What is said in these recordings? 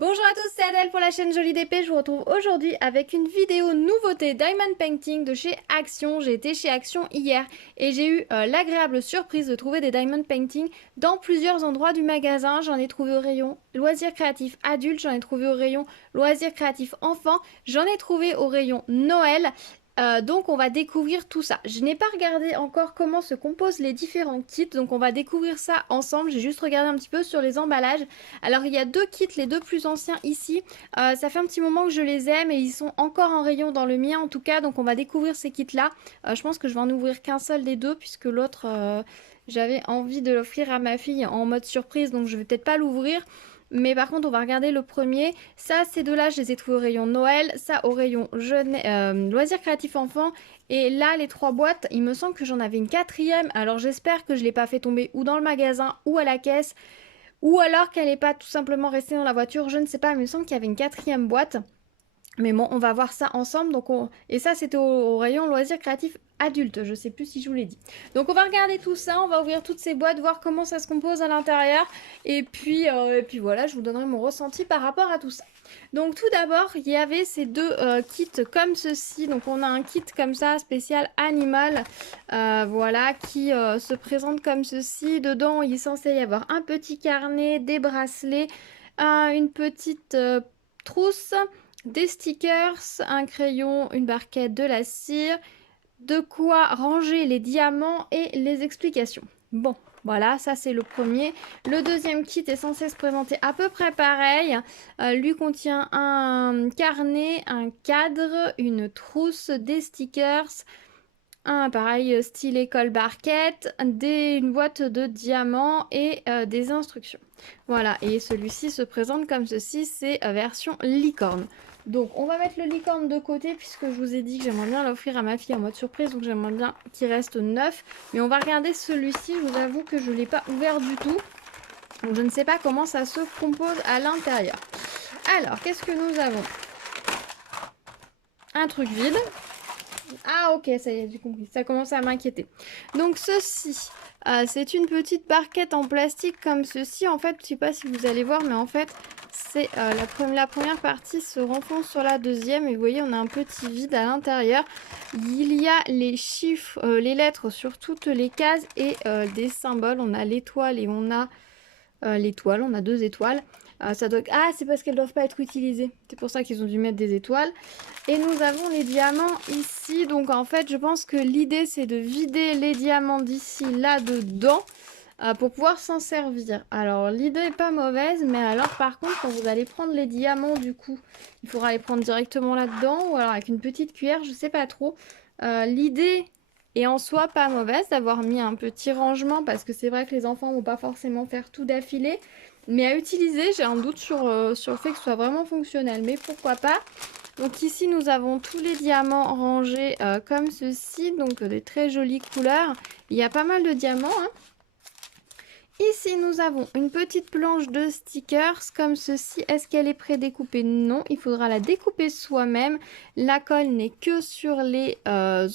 Bonjour à tous, c'est Adèle pour la chaîne Jolie d'épée. Je vous retrouve aujourd'hui avec une vidéo nouveauté Diamond Painting de chez Action. J'ai été chez Action hier et j'ai eu l'agréable surprise de trouver des Diamond Painting dans plusieurs endroits du magasin. J'en ai trouvé au rayon loisirs créatifs adultes, j'en ai trouvé au rayon loisirs créatifs enfants, j'en ai trouvé au rayon Noël. Donc on va découvrir tout ça. Je n'ai pas regardé encore comment se composent les différents kits, donc on va découvrir ça ensemble. J'ai juste regardé un petit peu sur les emballages. Alors il y a deux kits, les deux plus anciens ici. Ça fait un petit moment que je les aime et ils sont encore en rayon dans le mien en tout cas, donc on va découvrir ces kits là. Je pense que je vais en ouvrir qu'un seul des deux puisque l'autre j'avais envie de l'offrir à ma fille en mode surprise, donc je vais peut-être pas l'ouvrir. Mais par contre, on va regarder le premier. Ça, ces deux-là, je les ai trouvés au rayon Noël. Ça, au rayon loisirs créatifs enfants. Et là, les trois boîtes, il me semble que j'en avais une quatrième. Alors, j'espère que je ne l'ai pas fait tomber ou dans le magasin ou à la caisse. Ou alors qu'elle n'est pas tout simplement restée dans la voiture. Je ne sais pas, mais il me semble qu'il y avait une quatrième boîte. Mais bon, on va voir ça ensemble. Et ça, c'était au rayon loisirs créatifs adultes. Je sais plus si je vous l'ai dit. Donc, on va regarder tout ça. On va ouvrir toutes ces boîtes, voir comment ça se compose à l'intérieur. Et puis voilà, je vous donnerai mon ressenti par rapport à tout ça. Donc, tout d'abord, il y avait ces deux kits comme ceci. Donc, on a un kit comme ça, spécial animal. Voilà, qui se présente comme ceci. Dedans, il est censé y avoir un petit carnet, des bracelets, une petite trousse, des stickers, un crayon, une barquette, de la cire, de quoi ranger les diamants et les explications. Bon, voilà, ça c'est le premier. Le deuxième kit est censé se présenter à peu près pareil. Lui contient un carnet, un cadre, une trousse, des stickers, un pareil style école barquette, une boîte de diamants et des instructions. Voilà, et celui-ci se présente comme ceci, c'est version licorne. Donc on va mettre le licorne de côté puisque je vous ai dit que j'aimerais bien l'offrir à ma fille en mode surprise, donc j'aimerais bien qu'il reste neuf. Mais on va regarder celui-ci, je vous avoue que je ne l'ai pas ouvert du tout. Donc je ne sais pas comment ça se compose à l'intérieur. Alors, qu'est-ce que nous avons? Un truc vide. Ah ok, ça y est, j'ai compris. Ça commence à m'inquiéter. Donc ceci, c'est une petite barquette en plastique comme ceci. En fait, je ne sais pas si vous allez voir, mais en fait, c'est la première partie se renfonce sur la deuxième. Et vous voyez, on a un petit vide à l'intérieur. Il y a les chiffres, les lettres sur toutes les cases et des symboles. On a l'étoile et on a l'étoile. On a deux étoiles. Ah, c'est parce qu'elles ne doivent pas être utilisées. C'est pour ça qu'ils ont dû mettre des étoiles. Et nous avons les diamants ici. Donc en fait, je pense que l'idée, c'est de vider les diamants d'ici là-dedans pour pouvoir s'en servir. Alors l'idée n'est pas mauvaise, mais alors par contre, quand vous allez prendre les diamants, du coup, il faudra les prendre directement là-dedans ou alors avec une petite cuillère, je sais pas trop. L'idée est en soi pas mauvaise d'avoir mis un petit rangement parce que c'est vrai que les enfants vont pas forcément faire tout d'affilée. Mais à utiliser, j'ai un doute sur le fait que ce soit vraiment fonctionnel. Mais pourquoi pas. Donc ici, nous avons tous les diamants rangés comme ceci. Donc des très jolies couleurs. Il y a pas mal de diamants. Hein. Ici, nous avons une petite planche de stickers comme ceci. Est-ce qu'elle est prédécoupée? Non, il faudra la découper soi-même. La colle n'est que sur les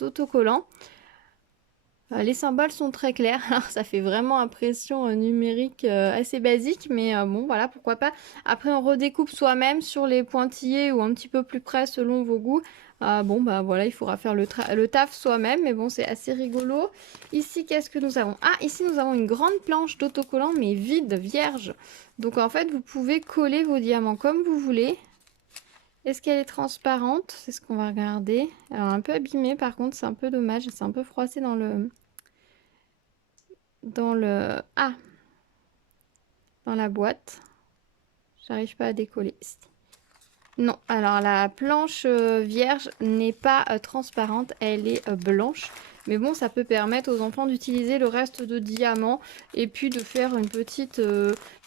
autocollants. Les symboles sont très clairs, alors ça fait vraiment impression numérique assez basique, mais bon voilà, pourquoi pas. Après on redécoupe soi-même sur les pointillés ou un petit peu plus près selon vos goûts. Bon bah voilà, il faudra faire le taf soi-même, mais bon c'est assez rigolo. Ici qu'est-ce que nous avons? Ah, ici nous avons une grande planche d'autocollant mais vide, vierge. Donc en fait vous pouvez coller vos diamants comme vous voulez. Est-ce qu'elle est transparente? C'est ce qu'on va regarder. Alors un peu abîmée par contre, c'est un peu dommage. C'est un peu froissé dans le... Ah! Dans la boîte. J'arrive pas à décoller. Non, alors la planche vierge n'est pas transparente, elle est blanche. Mais bon, ça peut permettre aux enfants d'utiliser le reste de diamants et puis de faire une petite...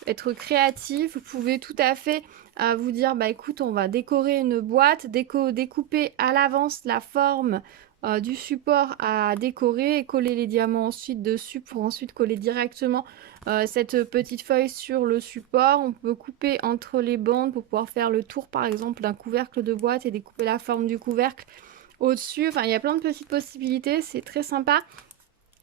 être créatif. Vous pouvez tout à fait vous dire, bah écoute, on va décorer une boîte, découper à l'avance la forme du support à décorer et coller les diamants ensuite dessus pour ensuite coller directement cette petite feuille sur le support. On peut couper entre les bandes pour pouvoir faire le tour par exemple d'un couvercle de boîte et découper la forme du couvercle au-dessus. Enfin, il y a plein de petites possibilités, c'est très sympa.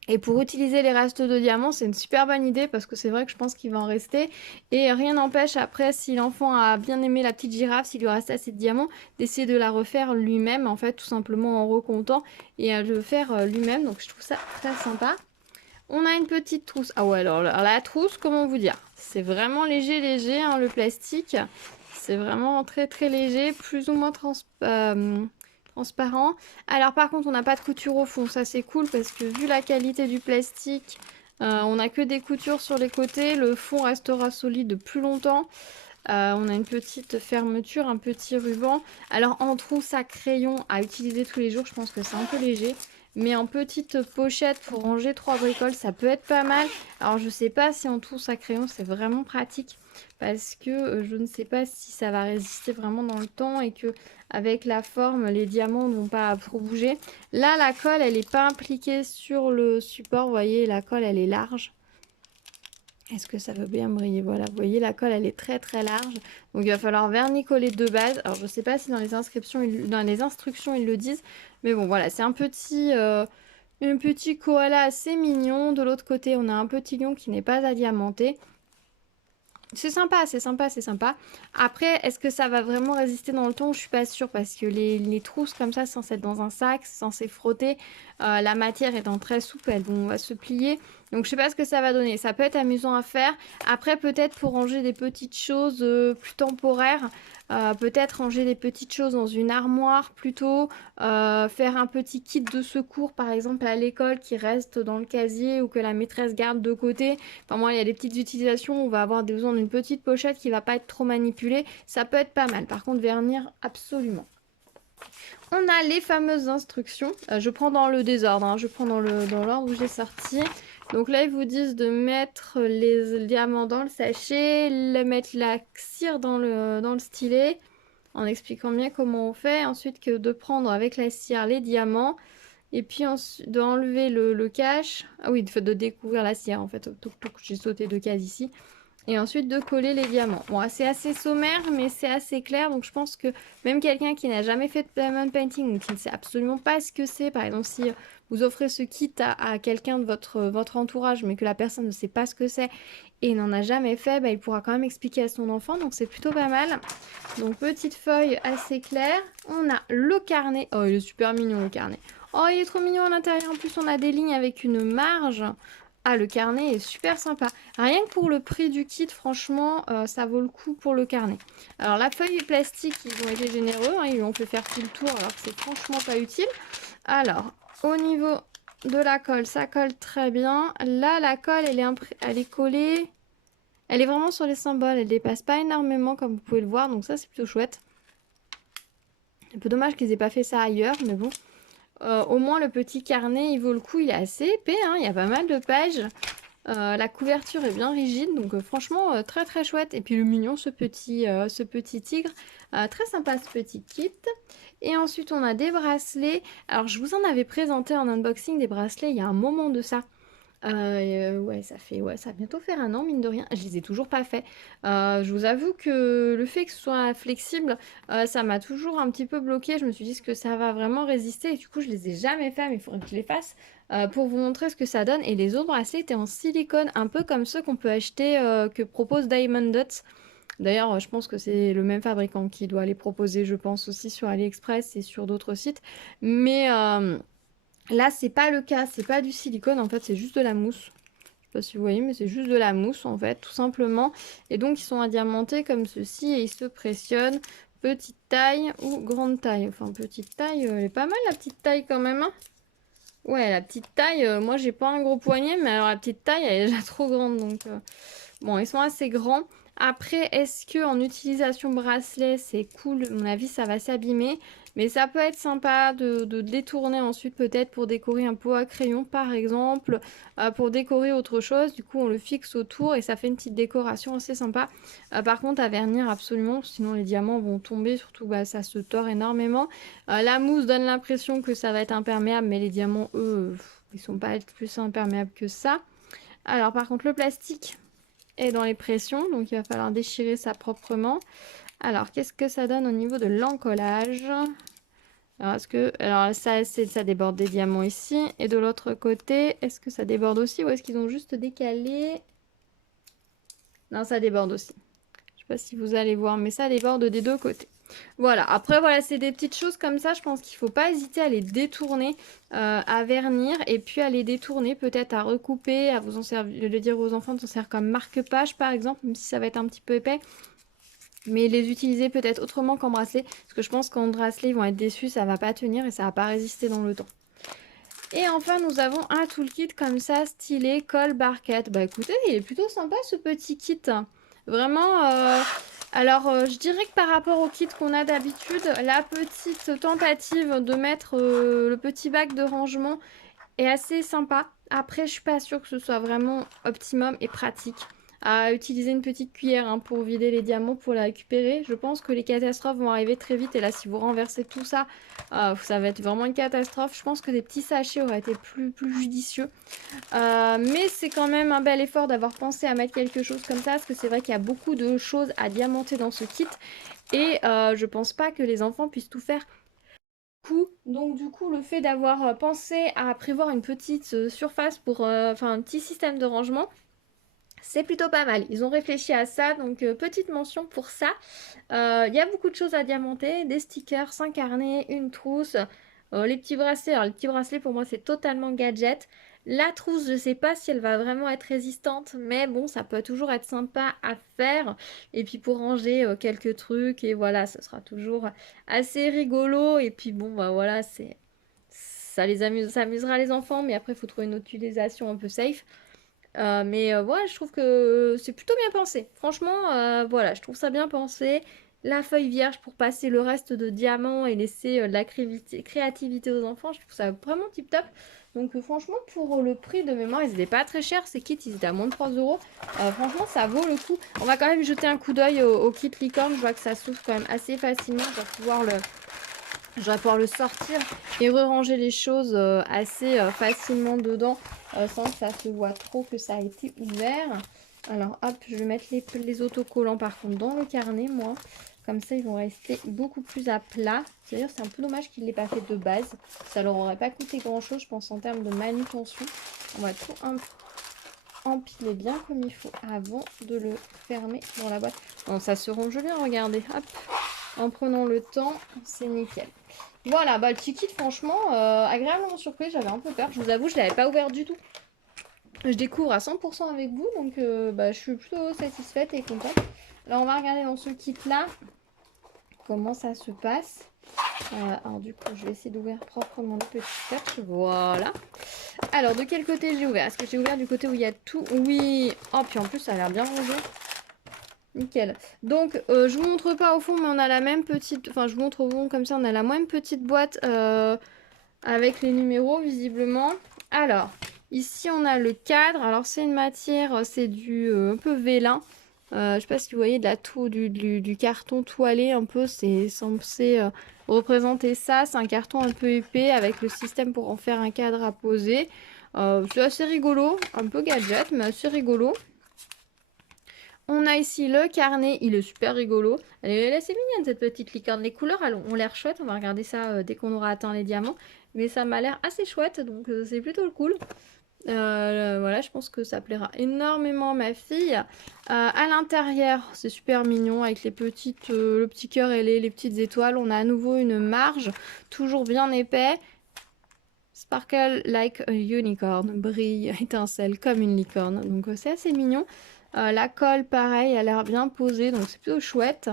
Et pour utiliser les restes de diamants, c'est une super bonne idée parce que c'est vrai que je pense qu'il va en rester. Et rien n'empêche après, si l'enfant a bien aimé la petite girafe, s'il lui reste assez de diamants, d'essayer de la refaire lui-même, en fait, tout simplement en recomptant et à le faire lui-même. Donc je trouve ça très sympa. On a une petite trousse. Ah ouais, alors la trousse, comment vous dire? C'est vraiment léger, léger, hein, le plastique. C'est vraiment très, très léger, plus ou moins transparent. Alors par contre, on n'a pas de couture au fond. Ça, c'est cool parce que vu la qualité du plastique, on n'a que des coutures sur les côtés. Le fond restera solide plus longtemps. On a une petite fermeture, un petit ruban. Alors en trousse à crayon à utiliser tous les jours, je pense que c'est un peu léger. Mais en petite pochette pour ranger 3 bricoles, ça peut être pas mal. Alors je sais pas si en trousse à crayon c'est vraiment pratique. Parce que je ne sais pas si ça va résister vraiment dans le temps. Et que avec la forme, les diamants ne vont pas trop bouger. Là la colle elle n'est pas impliquée sur le support. Vous voyez la colle elle est large. Est-ce que ça veut bien briller? Voilà, vous voyez la colle elle est très très large. Donc il va falloir vernicoller de base. Alors je sais pas si dans les instructions ils le disent. Mais bon voilà, c'est un petit koala assez mignon. De l'autre côté on a un petit lion qui n'est pas adiamanté. C'est sympa, c'est sympa, c'est sympa. Après, est-ce que ça va vraiment résister dans le temps? Je suis pas sûre parce que les trousses comme ça, c'est censé être dans un sac, c'est censé frotter. La matière étant très souple, elle va se plier. Donc je sais pas ce que ça va donner. Ça peut être amusant à faire. Après, peut-être pour ranger des petites choses plus temporaires. Peut-être ranger des petites choses dans une armoire plutôt. Faire un petit kit de secours par exemple à l'école qui reste dans le casier ou que la maîtresse garde de côté. Enfin moi il y a des petites utilisations où on va avoir besoin d'une petite pochette qui va pas être trop manipulée. Ça peut être pas mal. Par contre vernir absolument. On a les fameuses instructions. Je prends dans le désordre, hein. Je prends dans l'ordre où j'ai sorti. Donc là, ils vous disent de mettre les diamants dans le sachet, mettre la cire dans le stylet, en expliquant bien comment on fait. Ensuite, que de prendre avec la cire les diamants. Et puis d'enlever le cache. Ah oui, de découvrir la cire en fait. J'ai sauté 2 cases ici. Et ensuite de coller les diamants. Bon, c'est assez sommaire, mais c'est assez clair. Donc je pense que même quelqu'un qui n'a jamais fait de diamond painting ou qui ne sait absolument pas ce que c'est, par exemple si vous offrez ce kit à quelqu'un de votre entourage, mais que la personne ne sait pas ce que c'est et n'en a jamais fait, bah, il pourra quand même expliquer à son enfant. Donc c'est plutôt pas mal. Donc petite feuille assez claire. On a le carnet. Oh, il est super mignon le carnet. Oh, il est trop mignon à l'intérieur. En plus, on a des lignes avec une marge. Ah, le carnet est super sympa. Rien que pour le prix du kit, franchement, ça vaut le coup pour le carnet. Alors, la feuille plastique, ils ont été généreux. Hein, ils lui ont fait faire tout le tour alors que c'est franchement pas utile. Alors, au niveau de la colle, ça colle très bien. Là, la colle, elle est collée. Elle est vraiment sur les symboles. Elle dépasse pas énormément, comme vous pouvez le voir. Donc ça, c'est plutôt chouette. Un peu dommage qu'ils aient pas fait ça ailleurs, mais bon. Au moins le petit carnet il vaut le coup, il est assez épais, hein, il y a pas mal de pages. La couverture est bien rigide, donc franchement très très chouette. Et puis le mignon, ce petit tigre, très sympa ce petit kit. Et ensuite on a des bracelets. Alors je vous en avais présenté en unboxing des bracelets il y a un moment de ça. Ouais, ça va bientôt faire 1 an, mine de rien. Je les ai toujours pas fait. Je vous avoue que le fait que ce soit flexible, ça m'a toujours un petit peu bloqué. Je me suis dit que ça va vraiment résister. Et du coup, je les ai jamais fait, mais il faudrait que je les fasse pour vous montrer ce que ça donne. Et les autres bracelets étaient en silicone, un peu comme ceux qu'on peut acheter, que propose Diamond Dots. D'ailleurs, je pense que c'est le même fabricant qui doit les proposer, je pense aussi sur AliExpress et sur d'autres sites. Mais là, c'est pas le cas, c'est pas du silicone, en fait, c'est juste de la mousse. Je sais pas si vous voyez, mais c'est juste de la mousse, en fait, tout simplement. Et donc, ils sont adiamantés comme ceci et ils se pressionnent. Petite taille ou grande taille. Enfin, petite taille, elle est pas mal, la petite taille, quand même, hein. Ouais, la petite taille, moi, j'ai pas un gros poignet, mais alors la petite taille, elle est déjà trop grande, donc... Bon, ils sont assez grands. Après, est-ce que en utilisation bracelet, c'est cool? À mon avis, ça va s'abîmer. Mais ça peut être sympa de détourner ensuite peut-être pour décorer un pot à crayon par exemple, pour décorer autre chose. Du coup, on le fixe autour et ça fait une petite décoration assez sympa. Par contre, à vernir absolument, sinon les diamants vont tomber, surtout bah, ça se tord énormément. La mousse donne l'impression que ça va être imperméable, mais les diamants, eux, ils sont pas plus imperméables que ça. Alors par contre, le plastique est dans les pressions, donc il va falloir déchirer ça proprement. Alors, qu'est-ce que ça donne au niveau de l'encollage? Alors, alors ça, ça déborde des diamants ici. Et de l'autre côté, est-ce que ça déborde aussi ou est-ce qu'ils ont juste décalé? Non, ça déborde aussi. Je sais pas si vous allez voir, mais ça déborde des deux côtés. Voilà, après voilà, c'est des petites choses comme ça, je pense qu'il faut pas hésiter à les détourner, à vernir et puis à les détourner, peut-être à recouper, à vous en servir, de dire aux enfants de s'en servir comme marque-page par exemple, même si ça va être un petit peu épais. Mais les utiliser peut-être autrement qu'en bracelet, parce que je pense qu'en bracelet ils vont être déçus, ça va pas tenir et ça va pas résister dans le temps. Et enfin nous avons un toolkit comme ça, stylé, colle barquette. Bah écoutez, il est plutôt sympa ce petit kit. Vraiment, alors je dirais que par rapport au kit qu'on a d'habitude, la petite tentative de mettre le petit bac de rangement est assez sympa. Après, je suis pas sûre que ce soit vraiment optimum et pratique. À utiliser une petite cuillère hein, pour vider les diamants pour la récupérer. Je pense que les catastrophes vont arriver très vite. Et là, si vous renversez tout ça, ça va être vraiment une catastrophe. Je pense que des petits sachets auraient été plus judicieux. Mais c'est quand même un bel effort d'avoir pensé à mettre quelque chose comme ça. Parce que c'est vrai qu'il y a beaucoup de choses à diamanter dans ce kit. Et je pense pas que les enfants puissent tout faire. Donc du coup, le fait d'avoir pensé à prévoir une petite surface pour, enfin un petit système de rangement, c'est plutôt pas mal. Ils ont réfléchi à ça, donc petite mention pour ça. Il y a beaucoup de choses à diamanter, des stickers, 5 carnets, une trousse, les petits bracelets. Alors les petits bracelets pour moi c'est totalement gadget. La trousse, je sais pas si elle va vraiment être résistante, mais bon, ça peut toujours être sympa à faire. Et puis pour ranger quelques trucs, et voilà, ça sera toujours assez rigolo. Et puis bon, bah voilà, ça amusera les enfants, mais après il faut trouver une utilisation un peu safe. Mais voilà, je trouve que c'est plutôt bien pensé. Franchement, voilà, je trouve ça bien pensé. La feuille vierge pour passer le reste de diamants et laisser de la créativité aux enfants, je trouve ça vraiment tip top. Donc franchement, pour le prix de mémoire, ils étaient pas très chers. Ces kits, ils étaient à moins de 3 euros. Franchement, ça vaut le coup. On va quand même jeter un coup d'œil au kit licorne. Je vois que ça s'ouvre quand même assez facilement. Je vais pouvoir le sortir et re-ranger les choses assez facilement dedans sans que ça se voit trop que ça a été ouvert. Alors hop, je vais mettre les autocollants par contre dans le carnet moi. Comme ça ils vont rester beaucoup plus à plat. D'ailleurs c'est un peu dommage qu'ils ne l'aient pas fait de base. Ça leur aurait pas coûté grand chose je pense en termes de manutention. On va tout empiler bien comme il faut avant de le fermer dans la boîte. Bon ça se ronge bien, regardez. Hop. En prenant le temps, c'est nickel. Voilà, bah le ticket franchement, agréablement surpris, j'avais un peu peur. Je vous avoue, je l'avais pas ouvert du tout. Je découvre à 100% avec vous, donc bah, je suis plutôt satisfaite et contente. Alors on va regarder dans ce kit-là comment ça se passe. Alors du coup, je vais essayer d'ouvrir proprement le petit perche. Voilà. Alors, de quel côté j'ai ouvert? Est-ce que j'ai ouvert du côté où il y a tout? Oui. Oh, puis en plus, ça a l'air bien rangé. Nickel. Donc, je vous montre pas au fond, mais on a la même petite... Enfin, je vous montre au fond comme ça, on a la même petite boîte avec les numéros, visiblement. Alors, ici, on a le cadre. Alors, c'est une matière, c'est du un peu vélin. Je sais pas si vous voyez du carton toilé un peu. C'est censé représenter ça. C'est un carton un peu épais avec le système pour en faire un cadre à poser. C'est assez rigolo. Un peu gadget, mais assez rigolo. On a ici le carnet, il est super rigolo. Elle est assez mignonne cette petite licorne. Les couleurs elles ont l'air chouettes. On va regarder ça dès qu'on aura atteint les diamants. Mais ça m'a l'air assez chouette, donc c'est plutôt cool. Voilà, je pense que ça plaira énormément à ma fille. À l'intérieur, c'est super mignon avec le petit cœur et les petites étoiles. On a à nouveau une marge, toujours bien épais. Sparkle like a unicorn, brille, étincelle comme une licorne. Donc c'est assez mignon. La colle, pareil, elle a l'air bien posée, donc c'est plutôt chouette.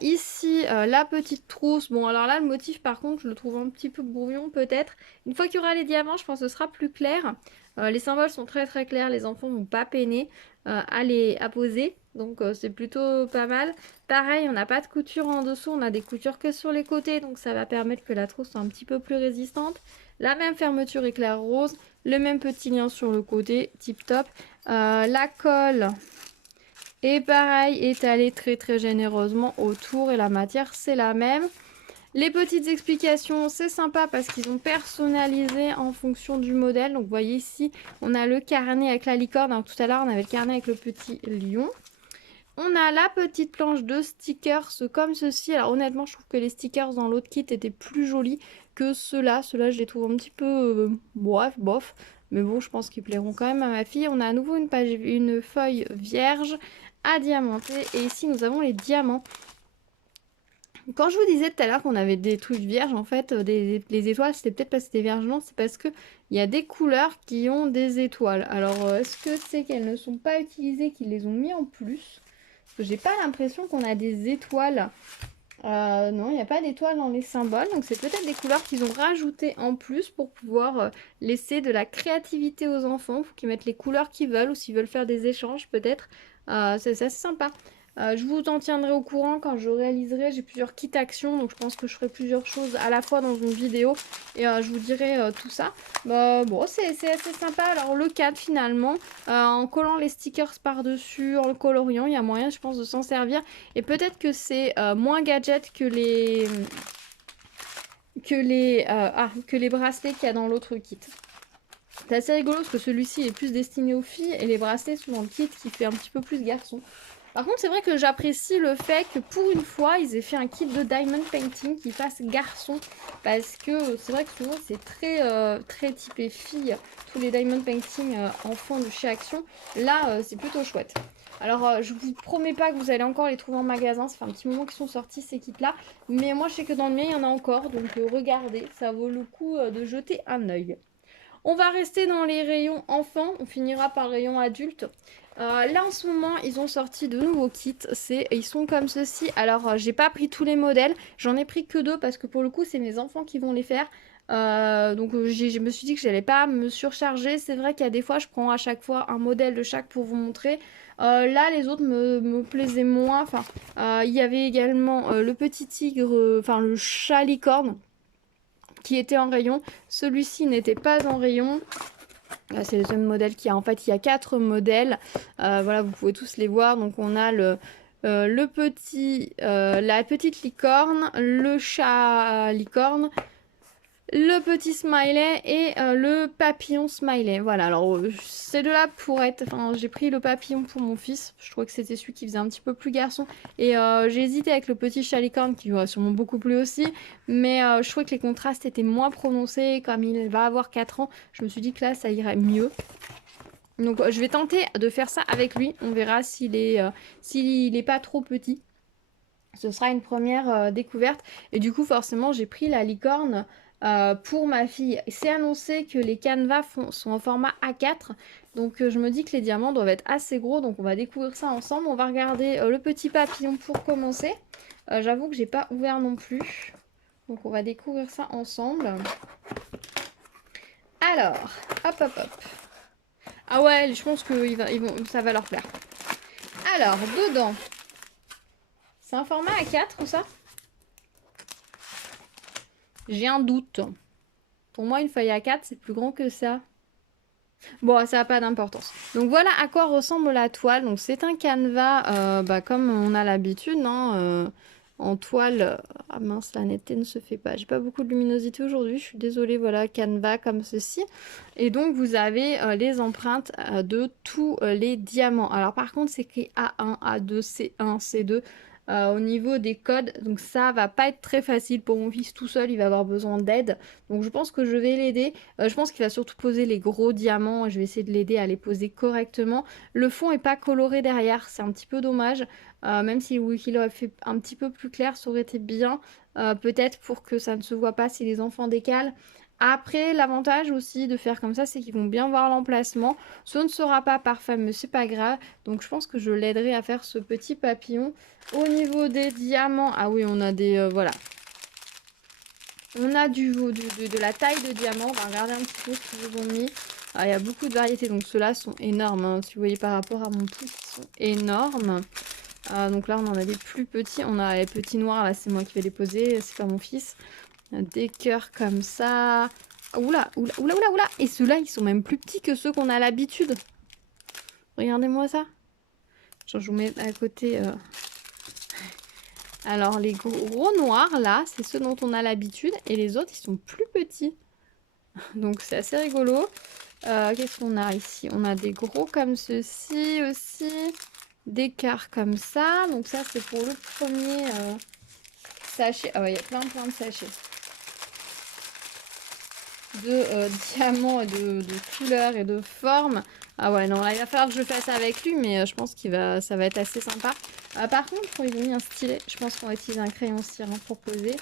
Ici, la petite trousse. Bon, alors là, le motif, par contre, je le trouve un petit peu brouillon, peut-être. Une fois qu'il y aura les diamants, je pense que ce sera plus clair. Les symboles sont très très clairs, les enfants vont pas peiner à poser. Donc c'est plutôt pas mal. Pareil, on n'a pas de couture en dessous, on a des coutures que sur les côtés. Donc ça va permettre que la trousse soit un petit peu plus résistante. La même fermeture éclair rose. Le même petit lien sur le côté, tip top. La colle est pareil, étalée très très généreusement autour. Et la matière, c'est la même. Les petites explications, c'est sympa parce qu'ils ont personnalisé en fonction du modèle. Donc vous voyez ici, on a le carnet avec la licorne. Alors, tout à l'heure, on avait le carnet avec le petit lion. On a la petite planche de stickers comme ceci. Alors honnêtement, je trouve que les stickers dans l'autre kit étaient plus jolis que ceux-là. Ceux-là, je les trouve un petit peu bof. Mais bon, je pense qu'ils plairont quand même à ma fille. On a à nouveau une feuille vierge à diamanter. Et ici, nous avons les diamants. Quand je vous disais tout à l'heure qu'on avait des trucs vierges, en fait, les étoiles, c'était peut-être parce que c'était vierge, non, c'est parce que il y a des couleurs qui ont des étoiles. Alors, est-ce que c'est qu'elles ne sont pas utilisées, qu'ils les ont mis en plus? Parce que j'ai pas l'impression qu'on a des étoiles. Non, il n'y a pas d'étoiles dans les symboles, donc c'est peut-être des couleurs qu'ils ont rajoutées en plus pour pouvoir laisser de la créativité aux enfants. Il faut qu'ils mettent les couleurs qu'ils veulent ou s'ils veulent faire des échanges peut-être. C'est assez sympa. Je vous en tiendrai au courant quand je réaliserai. J'ai plusieurs kits actions, donc je pense que je ferai plusieurs choses à la fois dans une vidéo et je vous dirai tout ça. Bon, c'est assez sympa. Alors le cadre finalement, en collant les stickers par-dessus, en le coloriant, il y a moyen je pense de s'en servir. Et peut-être que c'est moins gadget que les bracelets qu'il y a dans l'autre kit. C'est assez rigolo parce que celui-ci est plus destiné aux filles et les bracelets sont dans le kit qui fait un petit peu plus garçon. Par contre, c'est vrai que j'apprécie le fait que pour une fois, ils aient fait un kit de diamond painting qui fasse garçon. Parce que c'est vrai que souvent, c'est très typé fille. Tous les diamond painting enfants de chez Action. Là, c'est plutôt chouette. Alors, je vous promets pas que vous allez encore les trouver en magasin. Ça fait un petit moment qu'ils sont sortis ces kits-là. Mais moi, je sais que dans le mien, il y en a encore. Donc, regardez, ça vaut le coup de jeter un œil. On va rester dans les rayons enfants, on finira par le rayon adulte. Là en ce moment ils ont sorti de nouveaux kits, ils sont comme ceci. Alors j'ai pas pris tous les modèles, j'en ai pris que 2 parce que pour le coup c'est mes enfants qui vont les faire. Je me suis dit que j'allais pas me surcharger. C'est vrai qu'il y a des fois je prends à chaque fois un modèle de chaque pour vous montrer. Là les autres me plaisaient moins. Enfin, il y avait également le petit tigre, enfin le chat licorne qui était en rayon. Celui-ci n'était pas en rayon. C'est le seul modèle qu'il y a. En fait, il y a 4 modèles. Voilà, vous pouvez tous les voir. Donc, on a la petite licorne, le chat licorne, le petit smiley et le papillon smiley. Voilà, alors ces deux-là pour être... Enfin, j'ai pris le papillon pour mon fils. Je trouvais que c'était celui qui faisait un petit peu plus garçon. Et j'ai hésité avec le petit chat licorne qui aurait sûrement beaucoup plu aussi. Mais je trouvais que les contrastes étaient moins prononcés. Comme il va avoir 4 ans, je me suis dit que là, ça irait mieux. Donc je vais tenter de faire ça avec lui. On verra s'il est pas trop petit. Ce sera une première découverte. Et du coup, forcément, j'ai pris la licorne pour ma fille. C'est annoncé que les canevas sont en format A4. Donc, je me dis que les diamants doivent être assez gros. Donc, on va découvrir ça ensemble. On va regarder le petit papillon pour commencer. J'avoue que j'ai pas ouvert non plus. Donc, on va découvrir ça ensemble. Alors, hop. Ah ouais, je pense que ça va leur plaire. Alors, dedans... C'est un format A4, ça? J'ai un doute. Pour moi, une feuille A4, c'est plus grand que ça. Bon, ça n'a pas d'importance. Donc voilà à quoi ressemble la toile. Donc c'est un canevas comme on a l'habitude, hein, en toile. Ah mince, la netteté ne se fait pas. J'ai pas beaucoup de luminosité aujourd'hui. Je suis désolée. Voilà, canevas comme ceci. Et donc vous avez les empreintes de tous les diamants. Alors par contre, c'est écrit A1, A2, C1, C2. Au niveau des codes, donc ça va pas être très facile pour mon fils tout seul, il va avoir besoin d'aide, donc je pense que je vais l'aider. Je pense qu'il va surtout poser les gros diamants, je vais essayer de l'aider à les poser correctement. Le fond est pas coloré derrière, c'est un petit peu dommage, même si il aurait fait un petit peu plus clair, ça aurait été bien, peut-être pour que ça ne se voit pas si les enfants décalent. Après, l'avantage aussi de faire comme ça, c'est qu'ils vont bien voir l'emplacement. Ce ne sera pas parfait, mais c'est pas grave. Donc je pense que je l'aiderai à faire ce petit papillon. Au niveau des diamants, ah oui, on a des... voilà. On a de la taille de diamant. On va regarder un petit peu ce qu'ils vous ont mis. Ah, il y a beaucoup de variétés, donc ceux-là sont énormes. Hein. Si vous voyez par rapport à mon pouce, ils sont énormes. Donc là, on en a des plus petits. On a les petits noirs, là, c'est moi qui vais les poser. C'est pas mon fils. Des cœurs comme ça. Oula. Et ceux-là, ils sont même plus petits que ceux qu'on a l'habitude. Regardez-moi ça. Je vous mets à côté. Alors, les gros noirs, là, c'est ceux dont on a l'habitude. Et les autres, ils sont plus petits. Donc, c'est assez rigolo. Qu'est-ce qu'on a ici? On a des gros comme ceci aussi. d'écart comme ça. Donc ça, c'est pour le premier sachet. Ah ouais, il y a plein de sachets de diamants et de couleurs et de formes. Ah ouais, non, là, il va falloir que je fasse avec lui, mais je pense ça va être assez sympa. Par contre, ils ont mis un stylet. Je pense qu'on va utiliser un crayon cire pour poser.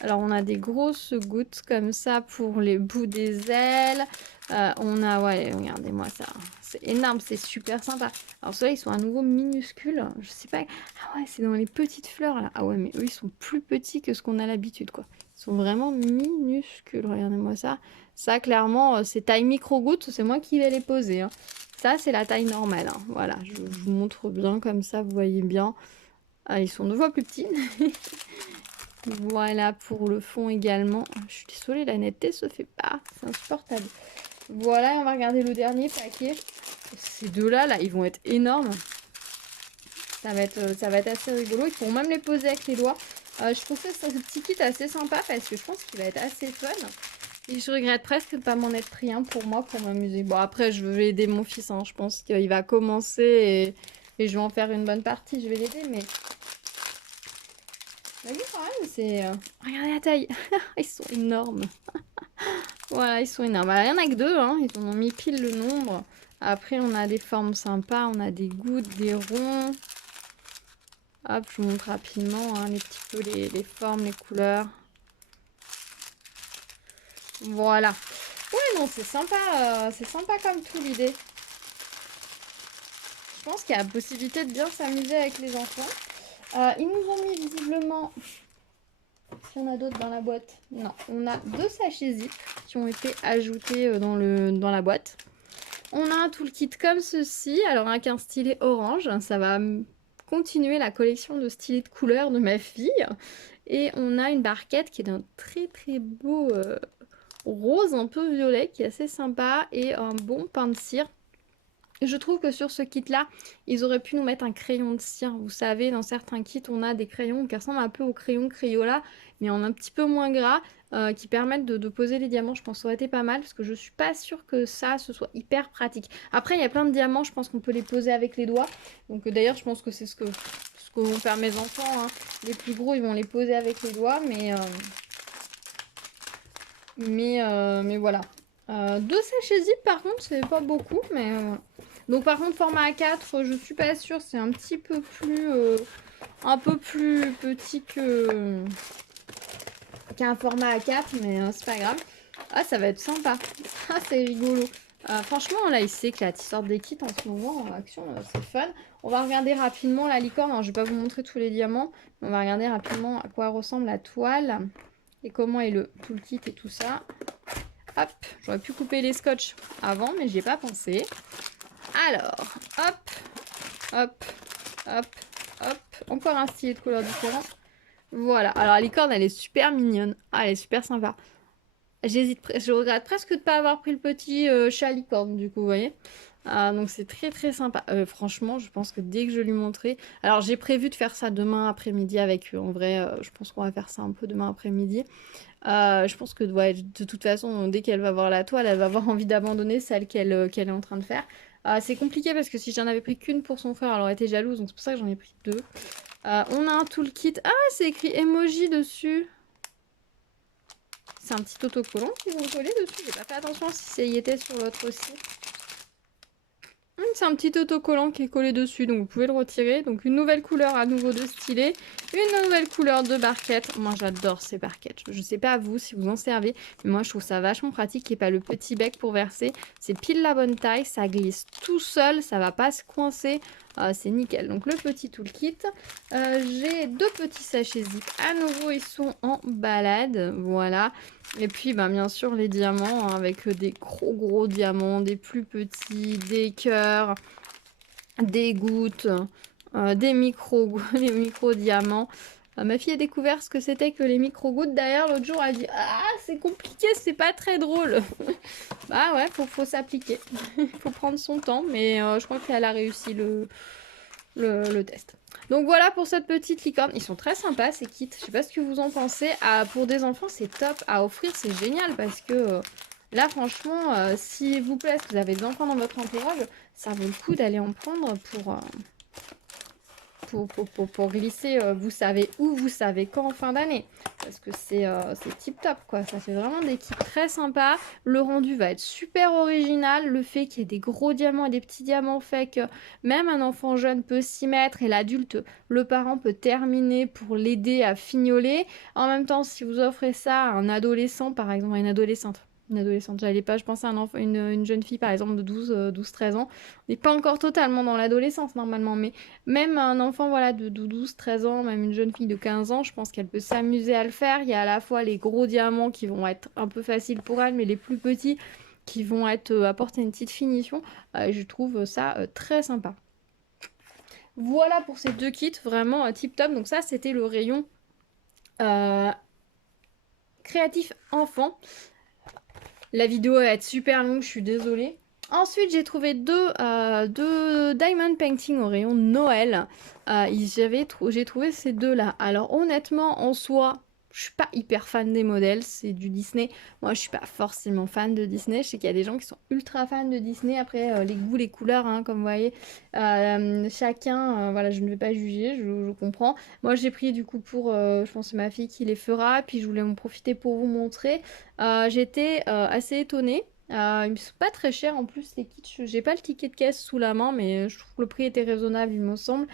Alors, on a des grosses gouttes comme ça pour les bouts des ailes. On a, ouais, regardez-moi ça. C'est énorme, c'est super sympa. Alors, ceux-là, ils sont à nouveau minuscules. Je sais pas. Ah ouais, c'est dans les petites fleurs, là. Ah ouais, mais eux, ils sont plus petits que ce qu'on a l'habitude, quoi. Ils sont vraiment minuscules. Regardez-moi ça. Ça, clairement, c'est taille micro-gouttes. C'est moi qui vais les poser, hein. Ça, c'est la taille normale, hein. Voilà, je vous montre bien comme ça, vous voyez bien. Ah, ils sont 2 fois plus petits. Voilà pour le fond également. Je suis désolée, la netteté se fait pas. C'est insupportable. Voilà, on va regarder le dernier paquet. Ces deux-là, là, ils vont être énormes. Ça va être assez rigolo. Ils pourront même les poser avec les doigts. Je trouve ce petit kit assez sympa parce que je pense qu'il va être assez fun. Et je regrette presque de ne pas m'en être pris un pour moi, pour m'amuser. Bon, après, je vais aider mon fils. Hein. Je pense qu'il va commencer et je vais en faire une bonne partie. Je vais l'aider, mais... La vie, quand même, c'est... Regardez la taille. Ils sont énormes. Voilà, ils sont énormes. Alors, il n'y en a que 2, hein. Ils en ont mis pile le nombre. Après, on a des formes sympas. On a des gouttes, des ronds. Hop, je vous montre rapidement hein, les petits peu les formes, les couleurs. Voilà. Ouais, non, c'est sympa comme tout l'idée. Je pense qu'il y a la possibilité de bien s'amuser avec les enfants. Ils nous ont mis visiblement... S'il y en a d'autres dans la boîte. Non, on a 2 sachets zip qui ont été ajoutés dans la boîte. On a un toolkit comme ceci, alors avec un stylet orange. Ça va continuer la collection de stylets de couleurs de ma fille. Et on a une barquette qui est d'un très très beau rose un peu violet qui est assez sympa et un bon pain de cire. Je trouve que sur ce kit-là, ils auraient pu nous mettre un crayon de cire. Vous savez, dans certains kits, on a des crayons qui ressemblent un peu au crayon Crayola, mais en un petit peu moins gras, qui permettent de poser les diamants. Je pense que ça aurait été pas mal, parce que je suis pas sûre que ça, ce soit hyper pratique. Après, il y a plein de diamants, je pense qu'on peut les poser avec les doigts. Donc d'ailleurs, je pense que c'est ce que vont faire mes enfants. Hein. Les plus gros, ils vont les poser avec les doigts, mais voilà. 2 sachets zip, par contre, c'est pas beaucoup, mais... Donc par contre format A4, je suis pas sûre, c'est un petit peu plus petit qu'un format A4, mais c'est pas grave. Ah, ça va être sympa. Ah, c'est rigolo. Franchement, là, ils s'éclatent. Ils sortent des kits en ce moment en action, c'est fun. On va regarder rapidement la licorne. Alors, je vais pas vous montrer tous les diamants, mais on va regarder rapidement à quoi ressemble la toile et comment est tout le kit et tout ça. Hop, j'aurais pu couper les scotch avant, mais j'y ai pas pensé. Alors, hop, hop, hop, hop. Encore un stylet de couleurs différentes. Voilà. Alors, la licorne, elle est super mignonne. Ah, elle est super sympa. Je regrette presque de ne pas avoir pris le petit chat licorne, du coup, vous voyez. Donc, c'est très, très sympa. Franchement, je pense que dès que je lui montrerai... Alors, j'ai prévu de faire ça demain après-midi avec eux. En vrai, je pense qu'on va faire ça un peu demain après-midi. Je pense que ouais, de toute façon, dès qu'elle va voir la toile, elle va avoir envie d'abandonner celle qu'elle est en train de faire. C'est compliqué parce que si j'en avais pris qu'une pour son frère, elle aurait été jalouse, donc c'est pour ça que j'en ai pris 2. On a un toolkit. Ah, c'est écrit emoji dessus. C'est un petit autocollant qu'ils ont collé dessus. J'ai pas fait attention si ça y était sur l'autre aussi. C'est un petit autocollant qui est collé dessus, donc vous pouvez le retirer. Donc une nouvelle couleur à nouveau de stylet, une nouvelle couleur de barquette. Moi j'adore ces barquettes. Je sais pas vous si vous en servez, mais moi je trouve ça vachement pratique qu'il n'y ait pas le petit bec pour verser. C'est pile la bonne taille, ça glisse tout seul, ça va pas se coincer. C'est nickel. Donc le petit toolkit. J'ai 2 petits sachets zip. À nouveau ils sont en balade. Voilà. Et puis bien sûr les diamants hein, avec des gros diamants, des plus petits, des cœurs, des gouttes, des micro diamants. Ma fille a découvert ce que c'était que les micro gouttes. D'ailleurs l'autre jour elle a dit ah c'est compliqué, c'est pas très drôle. Bah ouais faut s'appliquer, faut prendre son temps, mais je crois qu'elle a réussi le test. Donc voilà pour cette petite licorne. Ils sont très sympas ces kits. Je sais pas ce que vous en pensez. Pour des enfants, c'est top. À offrir, c'est génial parce que là, franchement, s'il vous plaît, si vous avez des enfants dans votre entourage, ça vaut le coup d'aller en prendre pour glisser, vous savez où, vous savez quand en fin d'année. Parce que c'est tip top quoi, ça fait vraiment des kits très sympas. Le rendu va être super original, le fait qu'il y ait des gros diamants et des petits diamants fait que même un enfant jeune peut s'y mettre et l'adulte, le parent peut terminer pour l'aider à fignoler. En même temps, si vous offrez ça à un adolescent par exemple, à une adolescente, j'allais pas, je pense à une jeune fille par exemple de 12-13 ans. On n'est pas encore totalement dans l'adolescence normalement, mais même un enfant voilà, de 12-13 ans, même une jeune fille de 15 ans, je pense qu'elle peut s'amuser à le faire. Il y a à la fois les gros diamants qui vont être un peu faciles pour elle, mais les plus petits qui vont apporter une petite finition. Je trouve ça très sympa. Voilà pour ces deux kits, vraiment tip top. Donc ça, c'était le rayon créatif enfant. La vidéo va être super longue, je suis désolée. Ensuite, j'ai trouvé deux diamond painting au rayon Noël. J'ai trouvé ces deux-là. Alors honnêtement, en soi, je suis pas hyper fan des modèles, c'est du Disney. Moi, je suis pas forcément fan de Disney. Je sais qu'il y a des gens qui sont ultra fans de Disney. Après, les goûts, les couleurs, hein, comme vous voyez, chacun, voilà, je ne vais pas juger, je comprends. Moi, j'ai pris du coup pour, je pense que c'est ma fille qui les fera. Puis je voulais en profiter pour vous montrer. J'étais assez étonnée. Ils sont pas très chers en plus les kits. J'ai pas le ticket de caisse sous la main, mais je trouve que le prix était raisonnable, il me semble.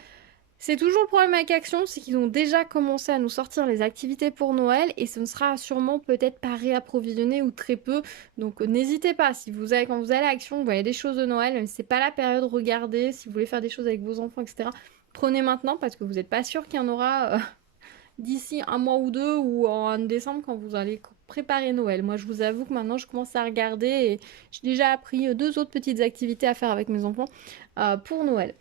C'est toujours le problème avec Action, c'est qu'ils ont déjà commencé à nous sortir les activités pour Noël et ce ne sera sûrement peut-être pas réapprovisionné ou très peu. Donc n'hésitez pas, si vous allez, quand vous allez à Action, vous voyez des choses de Noël, même si c'est pas la période, regardez. Si vous voulez faire des choses avec vos enfants, etc., prenez maintenant parce que vous n'êtes pas sûr qu'il y en aura d'ici un mois ou deux ou en décembre quand vous allez préparer Noël. Moi, je vous avoue que maintenant, je commence à regarder et j'ai déjà appris deux autres petites activités à faire avec mes enfants pour Noël.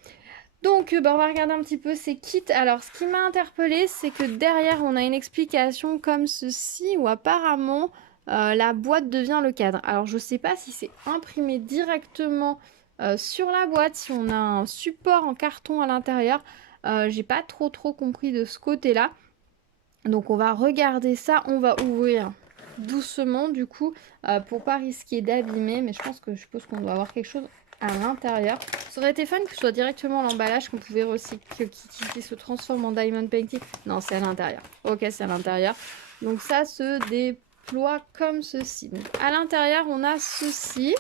Donc, on va regarder un petit peu ces kits. Alors, ce qui m'a interpellée, c'est que derrière, on a une explication comme ceci, où apparemment, la boîte devient le cadre. Alors, je sais pas si c'est imprimé directement sur la boîte, si on a un support en carton à l'intérieur. J'ai pas trop compris de ce côté-là. Donc, on va regarder ça. On va ouvrir doucement, du coup, pour pas risquer d'abîmer. Mais je suppose qu'on doit avoir quelque chose à l'intérieur. Ça aurait été fun que ce soit directement l'emballage qu'on pouvait recycler, qui se transforme en diamond painting. Non, c'est à l'intérieur. Ok, c'est à l'intérieur. Donc ça se déploie comme ceci. Donc à l'intérieur, on a ceci.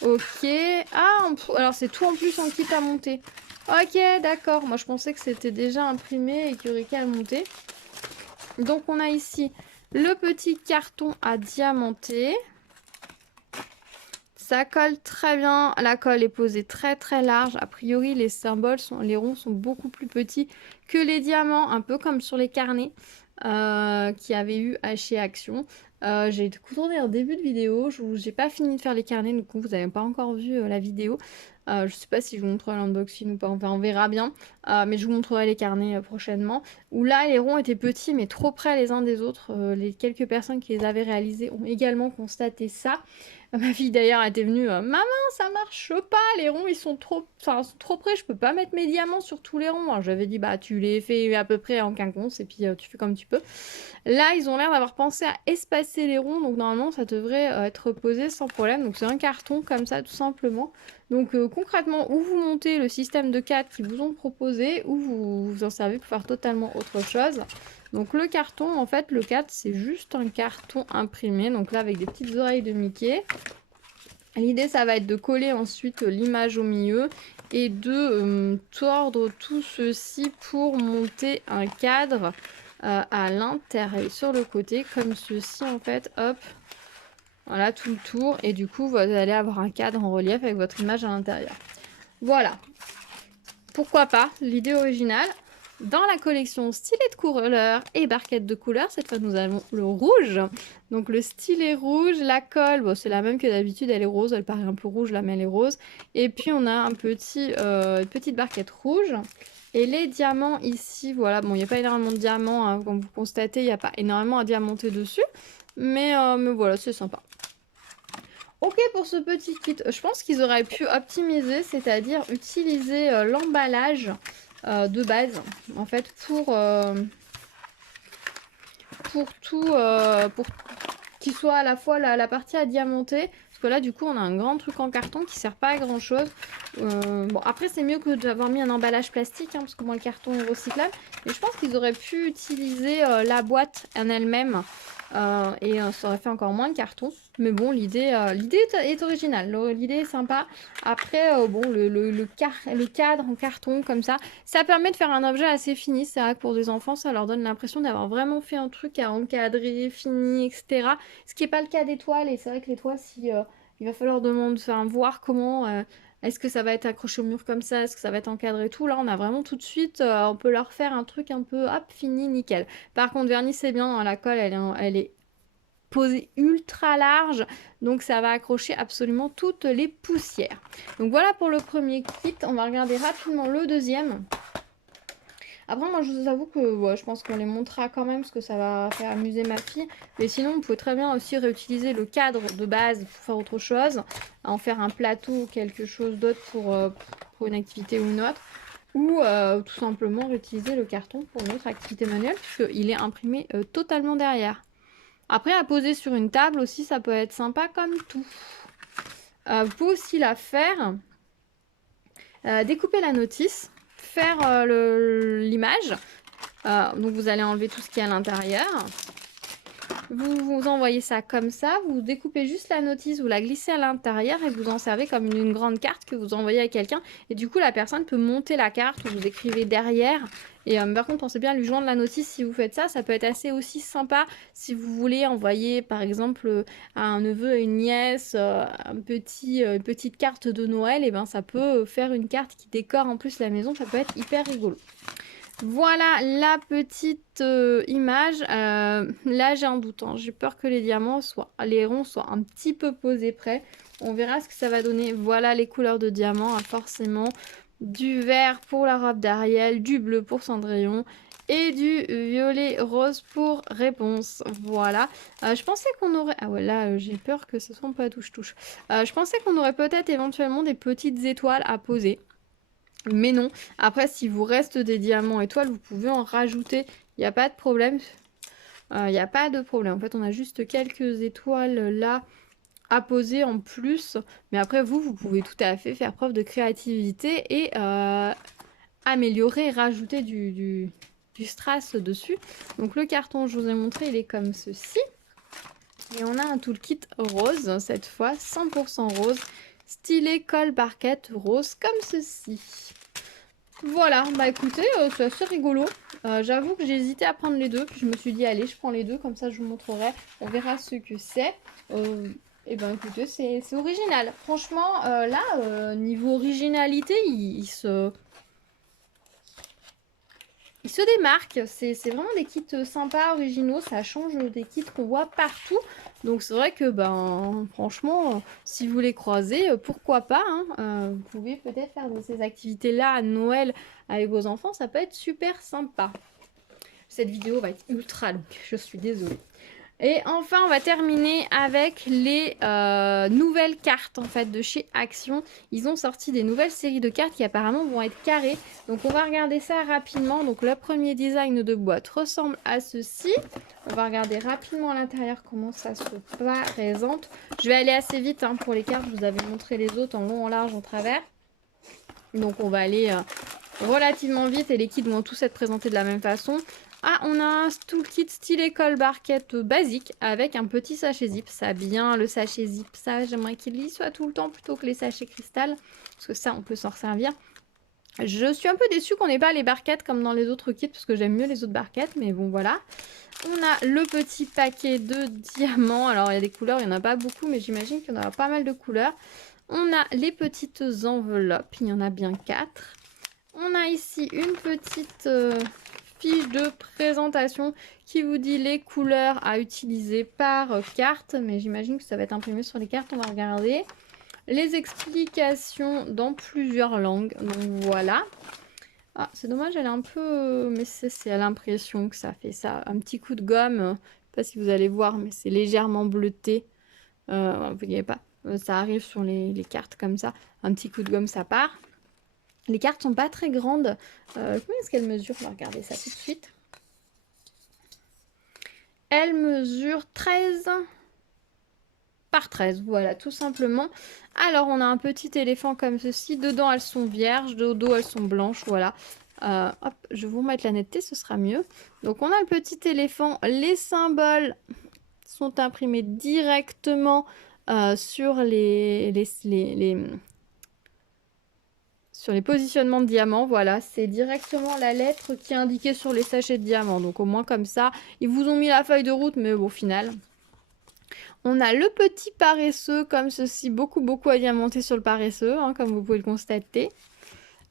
Ok. Ah, alors c'est tout en plus en kit à monter. Ok, d'accord. Moi, je pensais que c'était déjà imprimé et qu'il y aurait qu'à le monter. Donc on a ici le petit carton à diamanter. Ça colle très bien, la colle est posée très large. A priori, les ronds sont beaucoup plus petits que les diamants, un peu comme sur les carnets qu'il y avait eu chez Action. J'ai tourné en début de vidéo, j'ai pas fini de faire les carnets, donc vous n'avez pas encore vu la vidéo. Je sais pas si je vous montrerai l'unboxing ou pas, enfin on verra bien. Mais je vous montrerai les carnets prochainement. Où là, les ronds étaient petits, mais trop près les uns des autres. Les quelques personnes qui les avaient réalisés ont également constaté ça. Ma fille d'ailleurs était venue, maman, ça marche pas, les ronds ils sont trop près, je peux pas mettre mes diamants sur tous les ronds. Alors j'avais dit, bah tu les fais à peu près en quinconce et puis tu fais comme tu peux. Là, ils ont l'air d'avoir pensé à espacer les ronds, donc normalement ça devrait être posé sans problème. Donc c'est un carton comme ça, tout simplement. Donc concrètement, où vous montez le système de 4 qu'ils vous ont proposé, ou vous en servez pour faire totalement autre chose. Donc le carton, en fait, le 4, c'est juste un carton imprimé. Donc là, avec des petites oreilles de Mickey. L'idée, ça va être de coller ensuite l'image au milieu et de tordre tout ceci pour monter un cadre à l'intérieur, sur le côté, comme ceci, en fait. Hop, voilà, tout le tour. Et du coup, vous allez avoir un cadre en relief avec votre image à l'intérieur. Voilà. Pourquoi pas, l'idée originale. Dans la collection stylet de couleurs et barquettes de couleurs, cette fois nous avons le rouge. Donc le stylet rouge, la colle, bon, c'est la même que d'habitude, elle est rose, elle paraît un peu rouge là, mais elle est rose. Et puis on a une petite barquette rouge. Et les diamants ici, voilà, bon, il n'y a pas énormément de diamants, hein, comme vous constatez, il n'y a pas énormément à diamanter dessus. Mais voilà, c'est sympa. Ok pour ce petit kit, je pense qu'ils auraient pu optimiser, c'est-à-dire utiliser l'emballage de base en fait pour qu'il soit à la fois la partie à diamanter, parce que là du coup on a un grand truc en carton qui sert pas à grand chose. Bon après c'est mieux que d'avoir mis un emballage plastique, hein, parce que moi le carton est recyclable. Mais je pense qu'ils auraient pu utiliser la boîte en elle-même. Et ça aurait fait encore moins de carton. Mais bon, l'idée est originale. L'idée est sympa. Après, bon, le cadre en carton comme ça permet de faire un objet assez fini. C'est vrai que pour des enfants, ça leur donne l'impression d'avoir vraiment fait un truc à encadrer, fini, etc. Ce qui n'est pas le cas des toiles. Et c'est vrai que les toiles, si, il va falloir voir comment... est-ce que ça va être accroché au mur comme ça? Est-ce que ça va être encadré et tout? Là, on a vraiment tout de suite, on peut leur faire un truc un peu, hop, fini, nickel. Par contre, vernis, c'est bien, dans la colle, elle est posée ultra large, donc ça va accrocher absolument toutes les poussières. Donc voilà pour le premier kit, on va regarder rapidement le deuxième. Après, moi, je vous avoue que ouais, je pense qu'on les montrera quand même, parce que ça va faire amuser ma fille. Mais sinon, vous pouvez très bien aussi réutiliser le cadre de base pour faire autre chose, en faire un plateau ou quelque chose d'autre pour une activité ou une autre. Ou tout simplement réutiliser le carton pour une autre activité manuelle, puisqu'il est imprimé totalement derrière. Après, à poser sur une table aussi, ça peut être sympa comme tout. Vous pouvez aussi la faire, découper la notice, faire l'image. Donc vous allez enlever tout ce qui est à l'intérieur. Vous envoyez ça comme ça, vous découpez juste la notice, vous la glissez à l'intérieur et vous en servez comme une grande carte que vous envoyez à quelqu'un. Et du coup, la personne peut monter la carte, vous écrivez derrière. Et par contre, pensez bien à lui joindre la notice si vous faites ça. Ça peut être assez aussi sympa si vous voulez envoyer, par exemple, à un neveu, à une nièce, une petite carte de Noël. Et ben, ça peut faire une carte qui décore en plus la maison. Ça peut être hyper rigolo. Voilà la petite image. Là, j'ai un doute, hein. J'ai peur que les ronds soient un petit peu posés près. On verra ce que ça va donner. Voilà les couleurs de diamant, hein, forcément. Du vert pour la robe d'Ariel, du bleu pour Cendrillon et du violet rose pour Réponse. Voilà. Je pensais qu'on aurait... Ah ouais, là, j'ai peur que ce soit pas touche-touche. Je pensais qu'on aurait peut-être éventuellement des petites étoiles à poser. Mais non. Après, s'il vous reste des diamants étoiles, vous pouvez en rajouter. Il n'y a pas de problème. Il n'y a pas de problème. En fait, on a juste quelques étoiles là à poser en plus. Mais après, vous pouvez tout à fait faire preuve de créativité et améliorer, rajouter du strass dessus. Donc le carton, je vous ai montré, il est comme ceci. Et on a un toolkit rose, cette fois 100% rose. Stylet colle barquette rose comme ceci. Voilà, bah écoutez, c'est assez rigolo. J'avoue que j'ai hésité à prendre les deux, puis je me suis dit allez, je prends les deux, comme ça je vous montrerai. On verra ce que c'est. Et ben écoutez, c'est original. Franchement, là, niveau originalité, il se démarque. C'est vraiment des kits sympas, originaux. Ça change des kits qu'on voit partout. Donc c'est vrai que, ben, franchement, si vous les croisez, pourquoi pas, hein. Vous pouvez peut-être faire de ces activités-là à Noël avec vos enfants. Ça peut être super sympa. Cette vidéo va être ultra longue. Je suis désolée. Et enfin, on va terminer avec les nouvelles cartes en fait de chez Action. Ils ont sorti des nouvelles séries de cartes qui apparemment vont être carrées. Donc on va regarder ça rapidement. Donc le premier design de boîte ressemble à ceci. On va regarder rapidement à l'intérieur comment ça se présente. Je vais aller assez vite hein, pour les cartes. Je vous avais montré les autres en long, en large, en travers. Donc on va aller relativement vite et les kits vont tous être présentés de la même façon. Ah, on a un toolkit stylet colle barquette basique avec un petit sachet zip. Ça bien le sachet zip, ça j'aimerais qu'il y soit tout le temps plutôt que les sachets cristal. Parce que ça, on peut s'en servir. Je suis un peu déçue qu'on n'ait pas les barquettes comme dans les autres kits parce que j'aime mieux les autres barquettes. Mais bon, voilà. On a le petit paquet de diamants. Alors, il y a des couleurs, il n'y en a pas beaucoup, mais j'imagine qu'il y en aura pas mal de couleurs. On a les petites enveloppes. Il y en a bien 4. On a ici une petite... fiche de présentation qui vous dit les couleurs à utiliser par carte, mais j'imagine que ça va être imprimé sur les cartes, on va regarder. Les explications dans plusieurs langues, donc voilà. Ah, c'est dommage, elle est un peu... mais c'est à l'impression que ça fait ça. Un petit coup de gomme, je sais pas si vous allez voir, mais c'est légèrement bleuté. Vous voyez pas, ça arrive sur les cartes comme ça. Un petit coup de gomme, ça part. Les cartes sont pas très grandes. Combien est-ce qu'elles mesurent? On va regarder ça tout de suite. Elles mesurent 13 par 13. Voilà, tout simplement. Alors, on a un petit éléphant comme ceci. Dedans, elles sont vierges. De dos, elles sont blanches. Voilà. Hop, je vais vous remettre la netteté, ce sera mieux. Donc, on a le petit éléphant. Les symboles sont imprimés directement sur sur les positionnements de diamants. Voilà, c'est directement la lettre qui est indiquée sur les sachets de diamants. Donc au moins comme ça, ils vous ont mis la feuille de route, mais au final. On a le petit paresseux comme ceci, beaucoup adiamanté sur le paresseux, hein, comme vous pouvez le constater.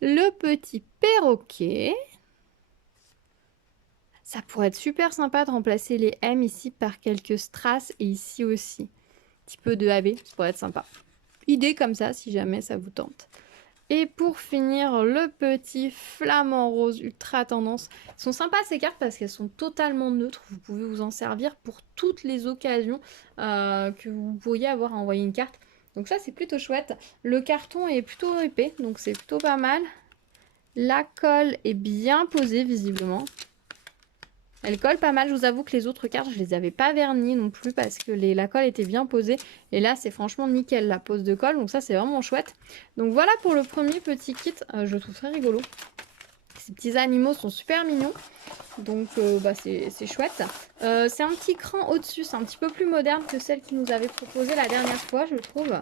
Le petit perroquet. Ça pourrait être super sympa de remplacer les M ici par quelques strass et ici aussi. Un petit peu de AB, ça pourrait être sympa. Idée comme ça, si jamais ça vous tente. Et pour finir, le petit flamant rose ultra tendance. Ils sont sympas ces cartes parce qu'elles sont totalement neutres. Vous pouvez vous en servir pour toutes les occasions que vous pourriez avoir à envoyer une carte. Donc ça, c'est plutôt chouette. Le carton est plutôt épais, donc c'est plutôt pas mal. La colle est bien posée visiblement. Elle colle pas mal, je vous avoue que les autres cartes, je les avais pas vernies non plus parce que la colle était bien posée. Et là, c'est franchement nickel la pose de colle, donc ça, c'est vraiment chouette. Donc voilà pour le premier petit kit, je le trouve très rigolo. Ces petits animaux sont super mignons, donc c'est chouette. C'est un petit cran au-dessus, c'est un petit peu plus moderne que celle qu'ils nous avait proposée la dernière fois, je trouve.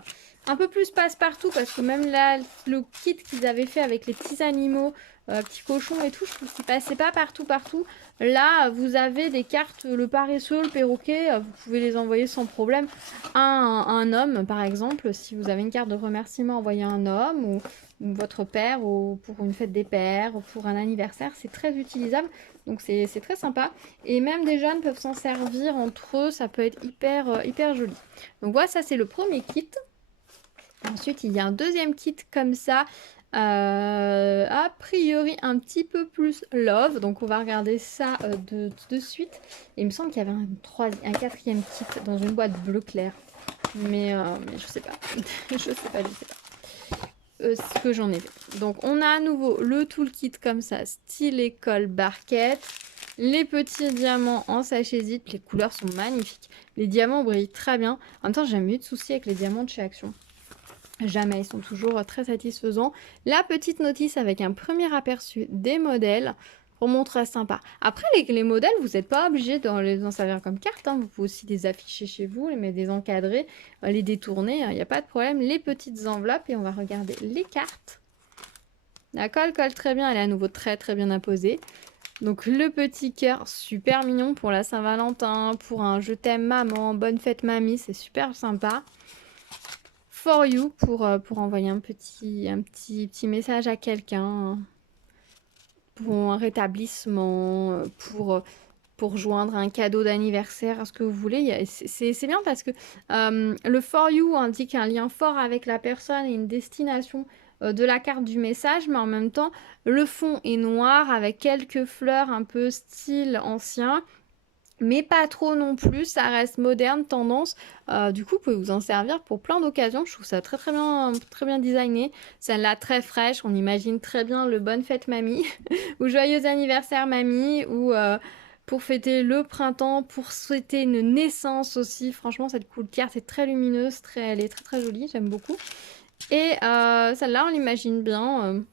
Un peu plus passe-partout parce que même là, le kit qu'ils avaient fait avec les petits animaux, petits cochons et tout, je trouve qu'il passait pas partout. Là, vous avez des cartes, le paresseux, le perroquet, vous pouvez les envoyer sans problème à un homme, par exemple. Si vous avez une carte de remerciement, envoyez à un homme ou votre père ou pour une fête des pères ou pour un anniversaire, c'est très utilisable. Donc c'est très sympa. Et même des jeunes peuvent s'en servir entre eux, ça peut être hyper joli. Donc voilà, ça c'est le premier kit. Ensuite, il y a un deuxième kit comme ça, a priori un petit peu plus love. Donc, on va regarder ça de suite. Et il me semble qu'il y avait un quatrième kit dans une boîte bleu clair. Mais je sais pas. je sais pas. Ce que j'en ai fait. Donc, on a à nouveau le toolkit comme ça, style école barquette. Les petits diamants en sachet zip. Les couleurs sont magnifiques. Les diamants brillent très bien. En même temps, j'ai jamais eu de soucis avec les diamants de chez Action. Jamais, ils sont toujours très satisfaisants. La petite notice avec un premier aperçu des modèles. Vraiment très sympa. Après, les modèles, vous n'êtes pas obligé de les en servir comme carte. Hein. Vous pouvez aussi les afficher chez vous, les mettre des encadrés, les détourner. Il n'y a pas de problème. Les petites enveloppes et on va regarder les cartes. La colle colle très bien. Elle est à nouveau très bien apposée. Donc le petit cœur, super mignon pour la Saint-Valentin, pour un je t'aime maman, bonne fête mamie, c'est super sympa. For you pour envoyer un petit message à quelqu'un pour un rétablissement, pour joindre un cadeau d'anniversaire, ce que vous voulez. C'est bien parce que le for you indique un lien fort avec la personne et une destination de la carte du message, mais en même temps, le fond est noir avec quelques fleurs un peu style ancien. Mais pas trop non plus, ça reste moderne, tendance. Du coup, vous pouvez vous en servir pour plein d'occasions. Je trouve ça très bien designé. Celle-là, très fraîche. On imagine très bien le bonne fête mamie ou joyeux anniversaire mamie ou pour fêter le printemps, pour souhaiter une naissance aussi. Franchement, cette couleur carte est très lumineuse, elle est très jolie. J'aime beaucoup. Et celle-là, on l'imagine bien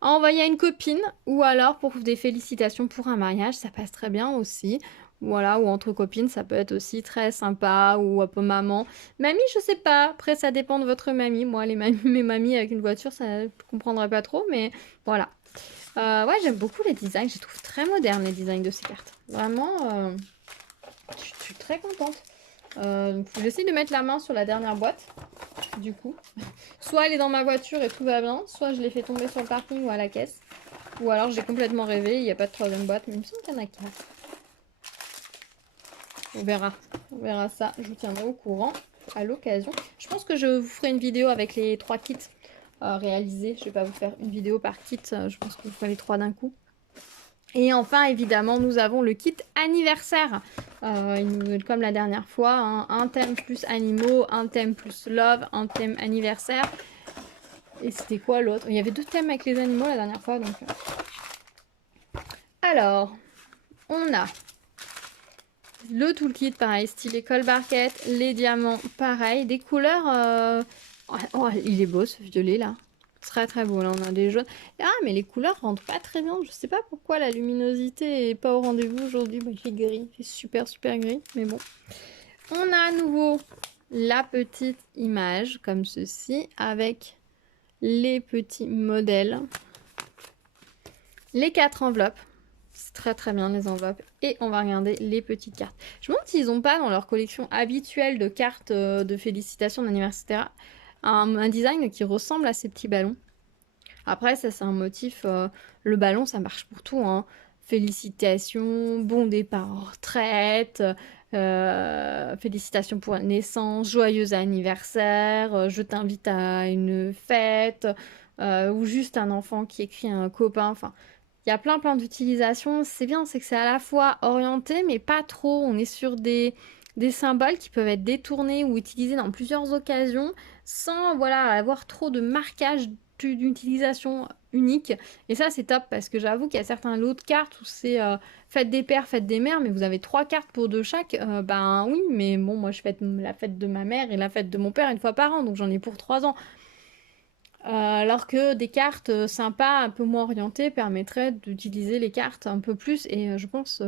envoyer à une copine ou alors pour des félicitations pour un mariage. Ça passe très bien aussi. Voilà, ou entre copines, ça peut être aussi très sympa, ou un peu maman. Mamie, je sais pas, après ça dépend de votre mamie. Moi, mes mamies avec une voiture, ça je comprendrais pas trop, mais voilà. Ouais, j'aime beaucoup les designs, je les trouve très modernes les designs de ces cartes. Vraiment, je suis très contente. J'essaie de mettre la main sur la dernière boîte, du coup. Soit elle est dans ma voiture et tout va bien, soit je l'ai fait tomber sur le parking ou à la caisse. Ou alors j'ai complètement rêvé, il n'y a pas de troisième boîte, mais il me semble qu'il y en a 4. On verra ça, je vous tiendrai au courant à l'occasion. Je pense que je vous ferai une vidéo avec les 3 kits réalisés. Je vais pas vous faire une vidéo par kit, je pense que vous ferez les 3 d'un coup. Et enfin, évidemment, nous avons le kit anniversaire. Comme la dernière fois, hein, un thème plus animaux, un thème plus love, un thème anniversaire. Et c'était quoi l'autre? Il y avait 2 thèmes avec les animaux la dernière fois. Donc... Alors, on a Le toolkit, pareil, style école barquette, les diamants, pareil. Des couleurs... Oh, il est beau ce violet là. Très très beau, là on a des jaunes. Ah, mais les couleurs rentrent pas très bien. Je sais pas pourquoi la luminosité est pas au rendez-vous aujourd'hui. Bah, il fait gris, il fait super super gris, mais bon. On a à nouveau la petite image comme ceci avec les petits modèles. Les 4 enveloppes. C'est très très bien les enveloppes. Et on va regarder les petites cartes. Je me demande s'ils n'ont pas dans leur collection habituelle de cartes de félicitations d'anniversaire un design qui ressemble à ces petits ballons. Après ça c'est un motif, le ballon ça marche pour tout, hein. Félicitations, bon départ en retraite, félicitations pour la naissance, joyeux anniversaire, je t'invite à une fête, ou juste un enfant qui écrit à un copain, enfin... Il y a plein d'utilisations. C'est bien, c'est que c'est à la fois orienté, mais pas trop. On est sur des symboles qui peuvent être détournés ou utilisés dans plusieurs occasions sans voilà, avoir trop de marquage d'utilisation unique. Et ça, c'est top parce que j'avoue qu'il y a certains lots de cartes où c'est fête des pères, fête des mères, mais vous avez 3 cartes pour 2 chaque. Ben oui, mais bon, moi je fête la fête de ma mère et la fête de mon père une fois par an, donc j'en ai pour 3 ans. Alors que des cartes sympas, un peu moins orientées, permettraient d'utiliser les cartes un peu plus et je pense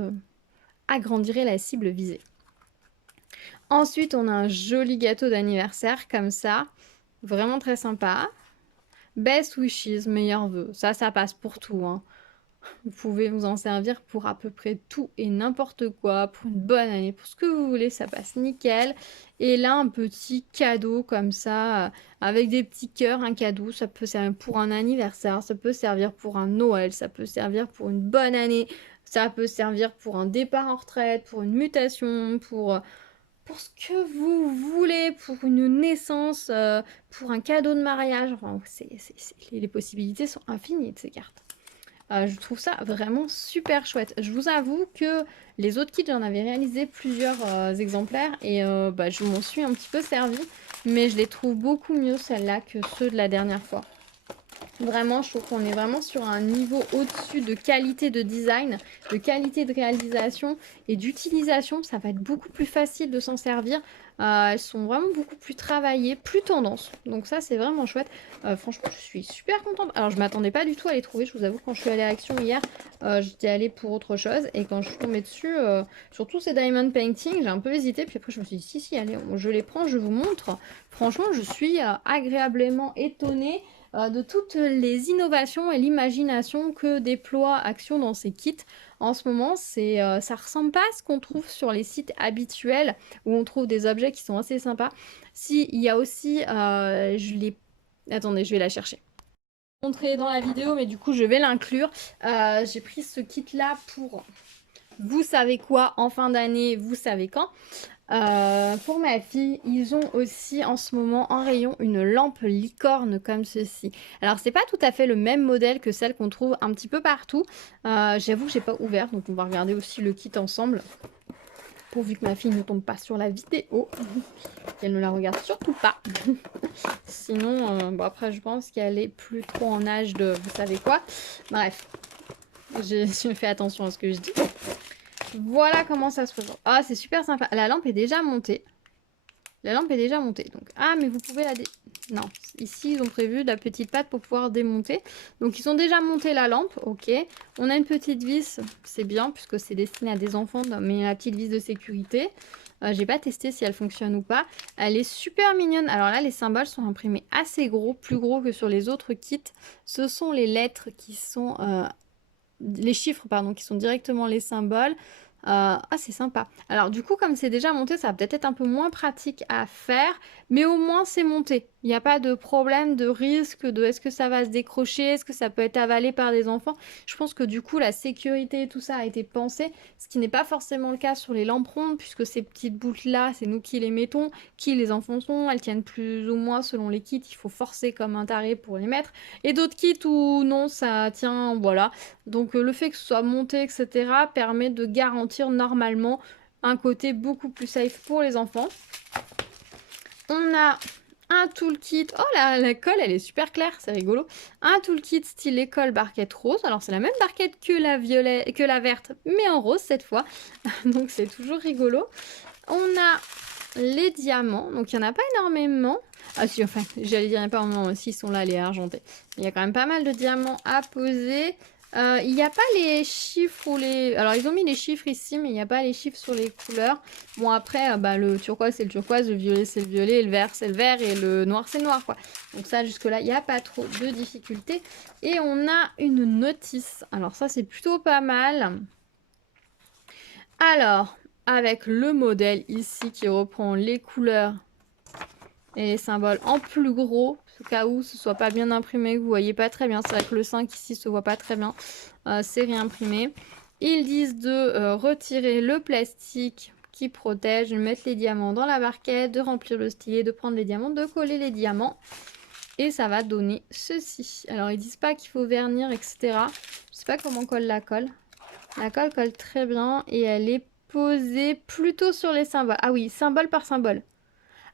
agrandirait la cible visée. Ensuite, on a un joli gâteau d'anniversaire comme ça, vraiment très sympa. Best wishes, meilleurs vœux, ça passe pour tout, hein. Vous pouvez vous en servir pour à peu près tout et n'importe quoi, pour une bonne année, pour ce que vous voulez, ça passe nickel. Et là, un petit cadeau comme ça, avec des petits cœurs, un cadeau, ça peut servir pour un anniversaire, ça peut servir pour un Noël, ça peut servir pour une bonne année, ça peut servir pour un départ en retraite, pour une mutation, pour ce que vous voulez, pour une naissance, pour un cadeau de mariage. Enfin, les possibilités sont infinies de ces cartes. Je trouve ça vraiment super chouette. Je vous avoue que les autres kits, j'en avais réalisé plusieurs exemplaires et bah, je m'en suis un petit peu servi, mais je les trouve beaucoup mieux celles-là que ceux de la dernière fois. Vraiment, je trouve qu'on est vraiment sur un niveau au-dessus de qualité de design, de qualité de réalisation et d'utilisation. Ça va être beaucoup plus facile de s'en servir. Elles sont vraiment beaucoup plus travaillées, plus tendance. Donc ça, c'est vraiment chouette. Franchement, je suis super contente. Alors, je m'attendais pas du tout à les trouver. Je vous avoue, quand je suis allée à Action hier, j'étais allée pour autre chose. Et quand je suis tombée dessus, sur tous ces diamond painting, j'ai un peu hésité. Puis après, je me suis dit, si, allez, je les prends, je vous montre. Franchement, je suis agréablement étonnée de toutes les innovations et l'imagination que déploie Action dans ses kits. En ce moment, ça ressemble pas à ce qu'on trouve sur les sites habituels où on trouve des objets qui sont assez sympas. Si, il y a aussi, attendez, je vais la chercher. Montrer dans la vidéo, mais du coup, je vais l'inclure. J'ai pris ce kit-là pour vous savez quoi en fin d'année, vous savez quand. Pour ma fille, ils ont aussi en ce moment en rayon une lampe licorne comme ceci. Alors c'est pas tout à fait le même modèle que celle qu'on trouve un petit peu partout. J'avoue que j'ai pas ouvert, donc on va regarder aussi le kit ensemble. Pourvu que ma fille ne tombe pas sur la vidéo. Qu'elle ne la regarde surtout pas. Sinon, bon après je pense qu'elle est plus trop en âge de vous savez quoi. Bref, je fais attention à ce que je dis. Voilà comment ça se présente. Ah, c'est super sympa. La lampe est déjà montée. La lampe est déjà montée. Donc, ah, mais vous pouvez la non, ici, ils ont prévu la petite patte pour pouvoir démonter. Donc, ils ont déjà monté la lampe. Ok. On a une petite vis. C'est bien, puisque c'est destiné à des enfants. Mais la petite vis de sécurité. J'ai pas testé si elle fonctionne ou pas. Elle est super mignonne. Alors là, les symboles sont imprimés assez gros. Plus gros que sur les autres kits. Ce sont les lettres qui sont... les chiffres, pardon, qui sont directement les symboles. Ah, c'est sympa. Alors, du coup, comme c'est déjà monté, ça va peut-être être un peu moins pratique à faire, mais au moins, c'est monté. Il n'y a pas de problème, de risque, de est-ce que ça va se décrocher, est-ce que ça peut être avalé par des enfants. Je pense que du coup, la sécurité et tout ça a été pensé, ce qui n'est pas forcément le cas sur les lampes rondes, puisque ces petites boucles-là, c'est nous qui les mettons, qui les enfonçons, elles tiennent plus ou moins selon les kits, il faut forcer comme un taré pour les mettre. Et d'autres kits où non, ça tient, voilà. Donc le fait que ce soit monté, etc., permet de garantir normalement un côté beaucoup plus safe pour les enfants. On a un toolkit. Oh la colle, elle est super claire, c'est rigolo. Un toolkit style école barquette rose. Alors c'est la même barquette que la verte, mais en rose cette fois. Donc c'est toujours rigolo. On a les diamants, donc il n'y en a pas énormément. Ah si, enfin, j'allais dire il n'y en a pas énormément aussi, ils sont là, les argentés. Il y a quand même pas mal de diamants à poser. Il n'y a pas les chiffres ou les... Alors ils ont mis les chiffres ici, mais il n'y a pas les chiffres sur les couleurs. Bon après, le turquoise c'est le turquoise, le violet c'est le violet, le vert c'est le vert et le noir c'est le noir quoi. Donc ça jusque là, il n'y a pas trop de difficultés. Et on a une notice. Alors ça c'est plutôt pas mal. Alors, avec le modèle ici qui reprend les couleurs et les symboles en plus gros, au cas où ce soit pas bien imprimé, que vous voyez pas très bien. C'est vrai que le 5 ici se voit pas très bien, c'est réimprimé. Ils disent de retirer le plastique qui protège, de mettre les diamants dans la barquette, de remplir le stylet, de prendre les diamants, de coller les diamants. Et ça va donner ceci. Alors ils disent pas qu'il faut vernir, etc. Je sais pas comment colle la colle. La colle colle très bien et elle est posée plutôt sur les symboles. Ah oui, symbole par symbole.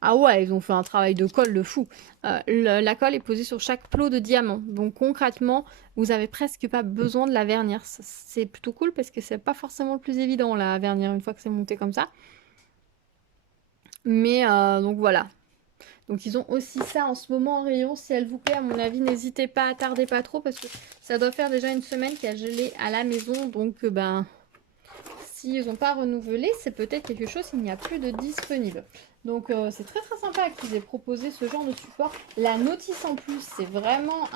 Ah ouais, ils ont fait un travail de colle de fou. La colle est posée sur chaque plot de diamants. Donc concrètement, vous avez presque pas besoin de la vernir. C'est plutôt cool parce que c'est pas forcément le plus évident la vernir une fois que c'est monté comme ça. Mais donc voilà. Donc ils ont aussi ça en ce moment en rayon. Si elle vous plaît, à mon avis, n'hésitez pas à tarder pas trop parce que ça doit faire déjà une semaine qu'il y a gelé à la maison. Donc s'ils n'ont pas renouvelé, c'est peut-être quelque chose qu'il n'y a plus de disponible. Donc c'est très très sympa qu'ils aient proposé ce genre de support. La notice en plus, c'est vraiment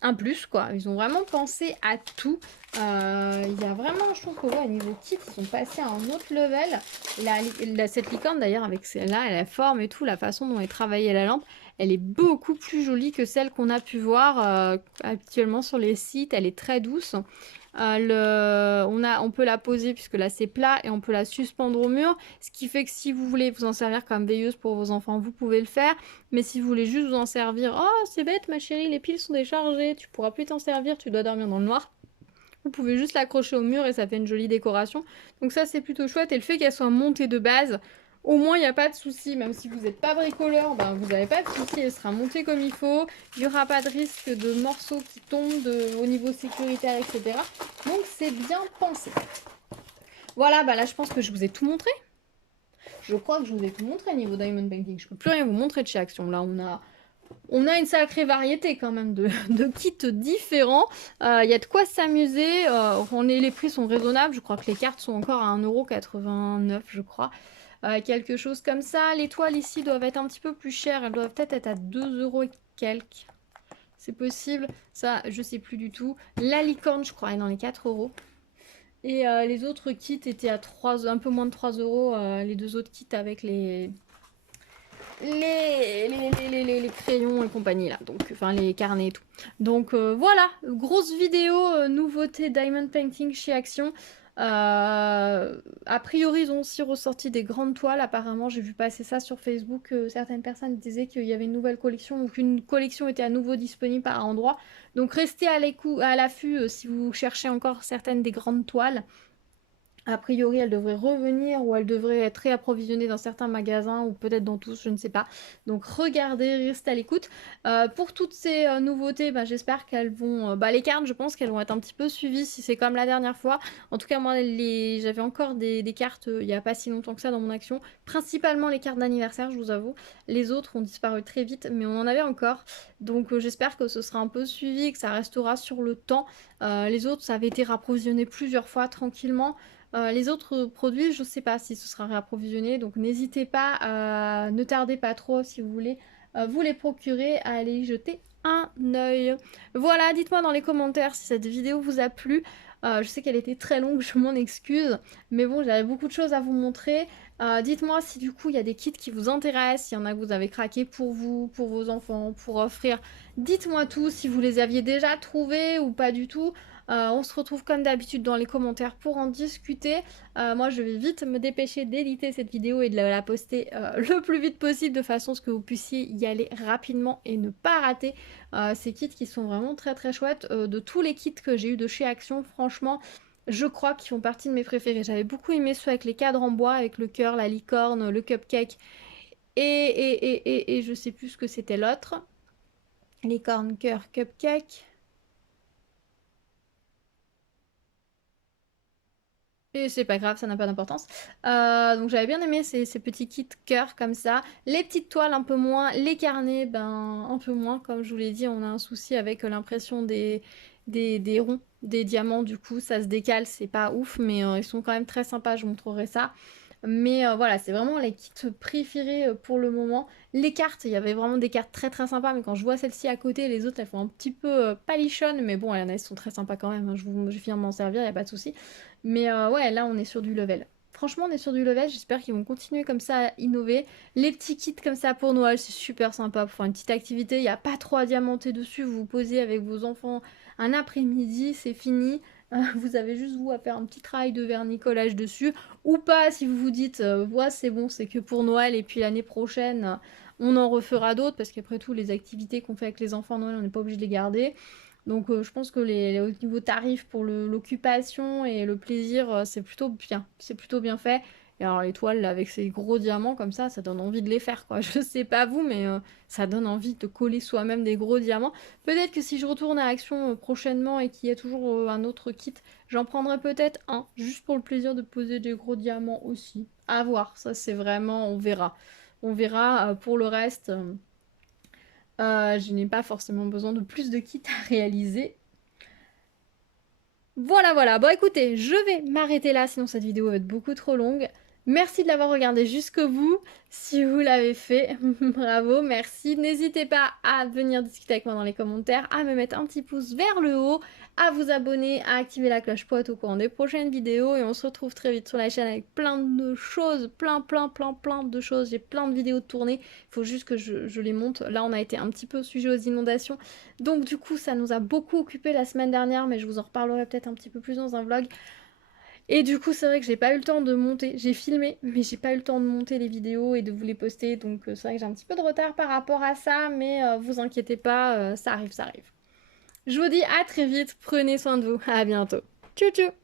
un plus quoi. Ils ont vraiment pensé à tout. Il y a vraiment, je trouve que ouais, niveau kit, ils sont passés à un autre level. Cette licorne d'ailleurs avec celle-là, la forme et tout, la façon dont est travaillée la lampe, elle est beaucoup plus jolie que celle qu'on a pu voir habituellement sur les sites. Elle est très douce. On peut la poser puisque là c'est plat et on peut la suspendre au mur, ce qui fait que si vous voulez vous en servir comme veilleuse pour vos enfants, vous pouvez le faire. Mais si vous voulez juste vous en servir, oh c'est bête ma chérie, les piles sont déchargées, tu pourras plus t'en servir, tu dois dormir dans le noir. Vous pouvez juste l'accrocher au mur et ça fait une jolie décoration. Donc ça c'est plutôt chouette et le fait qu'elle soit montée de base, au moins il n'y a pas de souci, même si vous n'êtes pas bricoleur, vous n'avez pas de souci, elle sera montée comme il faut. Il n'y aura pas de risque de morceaux qui tombent au niveau sécuritaire, etc. Donc c'est bien pensé. Voilà, là je pense que je vous ai tout montré. Je crois que je vous ai tout montré niveau Diamond Painting. Je ne peux plus rien vous montrer de chez Action. Là on a une sacrée variété quand même de kits différents. Il y a de quoi s'amuser. Les prix sont raisonnables. Je crois que les cartes sont encore à 1,89 €, je crois. Quelque chose comme ça. Les toiles ici doivent être un petit peu plus chères. Elles doivent peut-être être à 2 € et quelques. C'est possible. Ça, je sais plus du tout. La licorne, je crois, est dans les 4 €. Et les autres kits étaient à un peu moins de 3 €. Les deux autres kits avec les crayons et compagnie là, donc enfin les carnets et tout. Donc voilà, grosse vidéo nouveauté Diamond Painting chez Action. A priori ils ont aussi ressorti des grandes toiles, apparemment j'ai vu passer ça sur Facebook, certaines personnes disaient qu'il y avait une nouvelle collection ou qu'une collection était à nouveau disponible par endroit. Donc restez à l'affût si vous cherchez encore certaines des grandes toiles. A priori, elle devrait revenir ou elle devrait être réapprovisionnée dans certains magasins ou peut-être dans tous, je ne sais pas. Donc regardez, restez à l'écoute. Pour toutes ces nouveautés, j'espère qu'elles vont... les cartes, je pense qu'elles vont être un petit peu suivies si c'est comme la dernière fois. En tout cas, moi, j'avais encore des cartes il n'y a pas si longtemps que ça dans mon action. Principalement les cartes d'anniversaire, je vous avoue. Les autres ont disparu très vite, mais on en avait encore. Donc j'espère que ce sera un peu suivi et que ça restera sur le temps. Les autres, ça avait été réapprovisionné plusieurs fois tranquillement. Les autres produits, je ne sais pas si ce sera réapprovisionné, donc n'hésitez pas, ne tardez pas trop si vous voulez vous les procurer, à aller y jeter un œil. Voilà, dites-moi dans les commentaires si cette vidéo vous a plu. Je sais qu'elle était très longue, je m'en excuse, mais bon, j'avais beaucoup de choses à vous montrer. Dites-moi si du coup il y a des kits qui vous intéressent, s'il y en a que vous avez craqué pour vous, pour vos enfants, pour offrir. Dites-moi tout, si vous les aviez déjà trouvés ou pas du tout. On se retrouve comme d'habitude dans les commentaires pour en discuter. Moi je vais vite me dépêcher d'éditer cette vidéo et de la poster le plus vite possible de façon à ce que vous puissiez y aller rapidement et ne pas rater ces kits qui sont vraiment très très chouettes. De tous les kits que j'ai eu de chez Action, franchement je crois qu'ils font partie de mes préférés. J'avais beaucoup aimé ceux avec les cadres en bois, avec le cœur, la licorne, le cupcake. et je sais plus ce que c'était l'autre. Licorne, cœur, cupcake. Et c'est pas grave, ça n'a pas d'importance. Donc j'avais bien aimé ces petits kits cœur comme ça. Les petites toiles un peu moins. Les carnets, ben un peu moins. Comme je vous l'ai dit, on a un souci avec l'impression des ronds, des diamants. Du coup, ça se décale, c'est pas ouf. Mais ils sont quand même très sympas, je vous montrerai ça. Mais voilà, c'est vraiment les kits préférés pour le moment. Les cartes, il y avait vraiment des cartes très très sympas. Mais quand je vois celle-ci à côté, les autres, elles font un petit peu palichonnes. Mais bon, elles sont très sympas quand même, hein. Je viens de m'en servir, il n'y a pas de souci. Mais ouais, là, on est sur du level. Franchement, on est sur du level. J'espère qu'ils vont continuer comme ça à innover. Les petits kits comme ça pour Noël, c'est super sympa pour faire une petite activité. Il n'y a pas trop à diamanter dessus. Vous vous posez avec vos enfants un après-midi, c'est fini. Vous avez juste vous à faire un petit travail de vernicolage dessus. Ou pas, si vous vous dites, ouais, c'est bon, c'est que pour Noël. Et puis l'année prochaine, on en refera d'autres. Parce qu'après tout, les activités qu'on fait avec les enfants à Noël, on n'est pas obligé de les garder. Donc je pense que au niveau tarif pour l'occupation et le plaisir, c'est plutôt bien. C'est plutôt bien fait. Et alors les toiles là, avec ces gros diamants comme ça donne envie de les faire quoi. Je sais pas vous, mais ça donne envie de coller soi-même des gros diamants. Peut-être que si je retourne à Action prochainement et qu'il y a toujours un autre kit, j'en prendrai peut-être un, juste pour le plaisir de poser des gros diamants aussi. À voir, ça c'est vraiment, on verra. On verra pour le reste. Je n'ai pas forcément besoin de plus de kits à réaliser. Voilà, voilà. Bon, écoutez, je vais m'arrêter là, sinon cette vidéo va être beaucoup trop longue. Merci de l'avoir regardé jusqu'au bout. Si vous l'avez fait, bravo, merci. N'hésitez pas à venir discuter avec moi dans les commentaires, à me mettre un petit pouce vers le haut, à vous abonner, à activer la cloche pour être au courant des prochaines vidéos. Et on se retrouve très vite sur la chaîne avec plein de choses, plein de choses. J'ai plein de vidéos de tournées. Il faut juste que je les monte. Là, on a été un petit peu sujet aux inondations. Donc du coup, ça nous a beaucoup occupé la semaine dernière, mais je vous en reparlerai peut-être un petit peu plus dans un vlog. Et du coup, c'est vrai que j'ai pas eu le temps de monter. J'ai filmé, mais j'ai pas eu le temps de monter les vidéos et de vous les poster. Donc c'est vrai que j'ai un petit peu de retard par rapport à ça, mais vous inquiétez pas, ça arrive, ça arrive. Je vous dis à très vite, prenez soin de vous, à bientôt. Tchou tchou.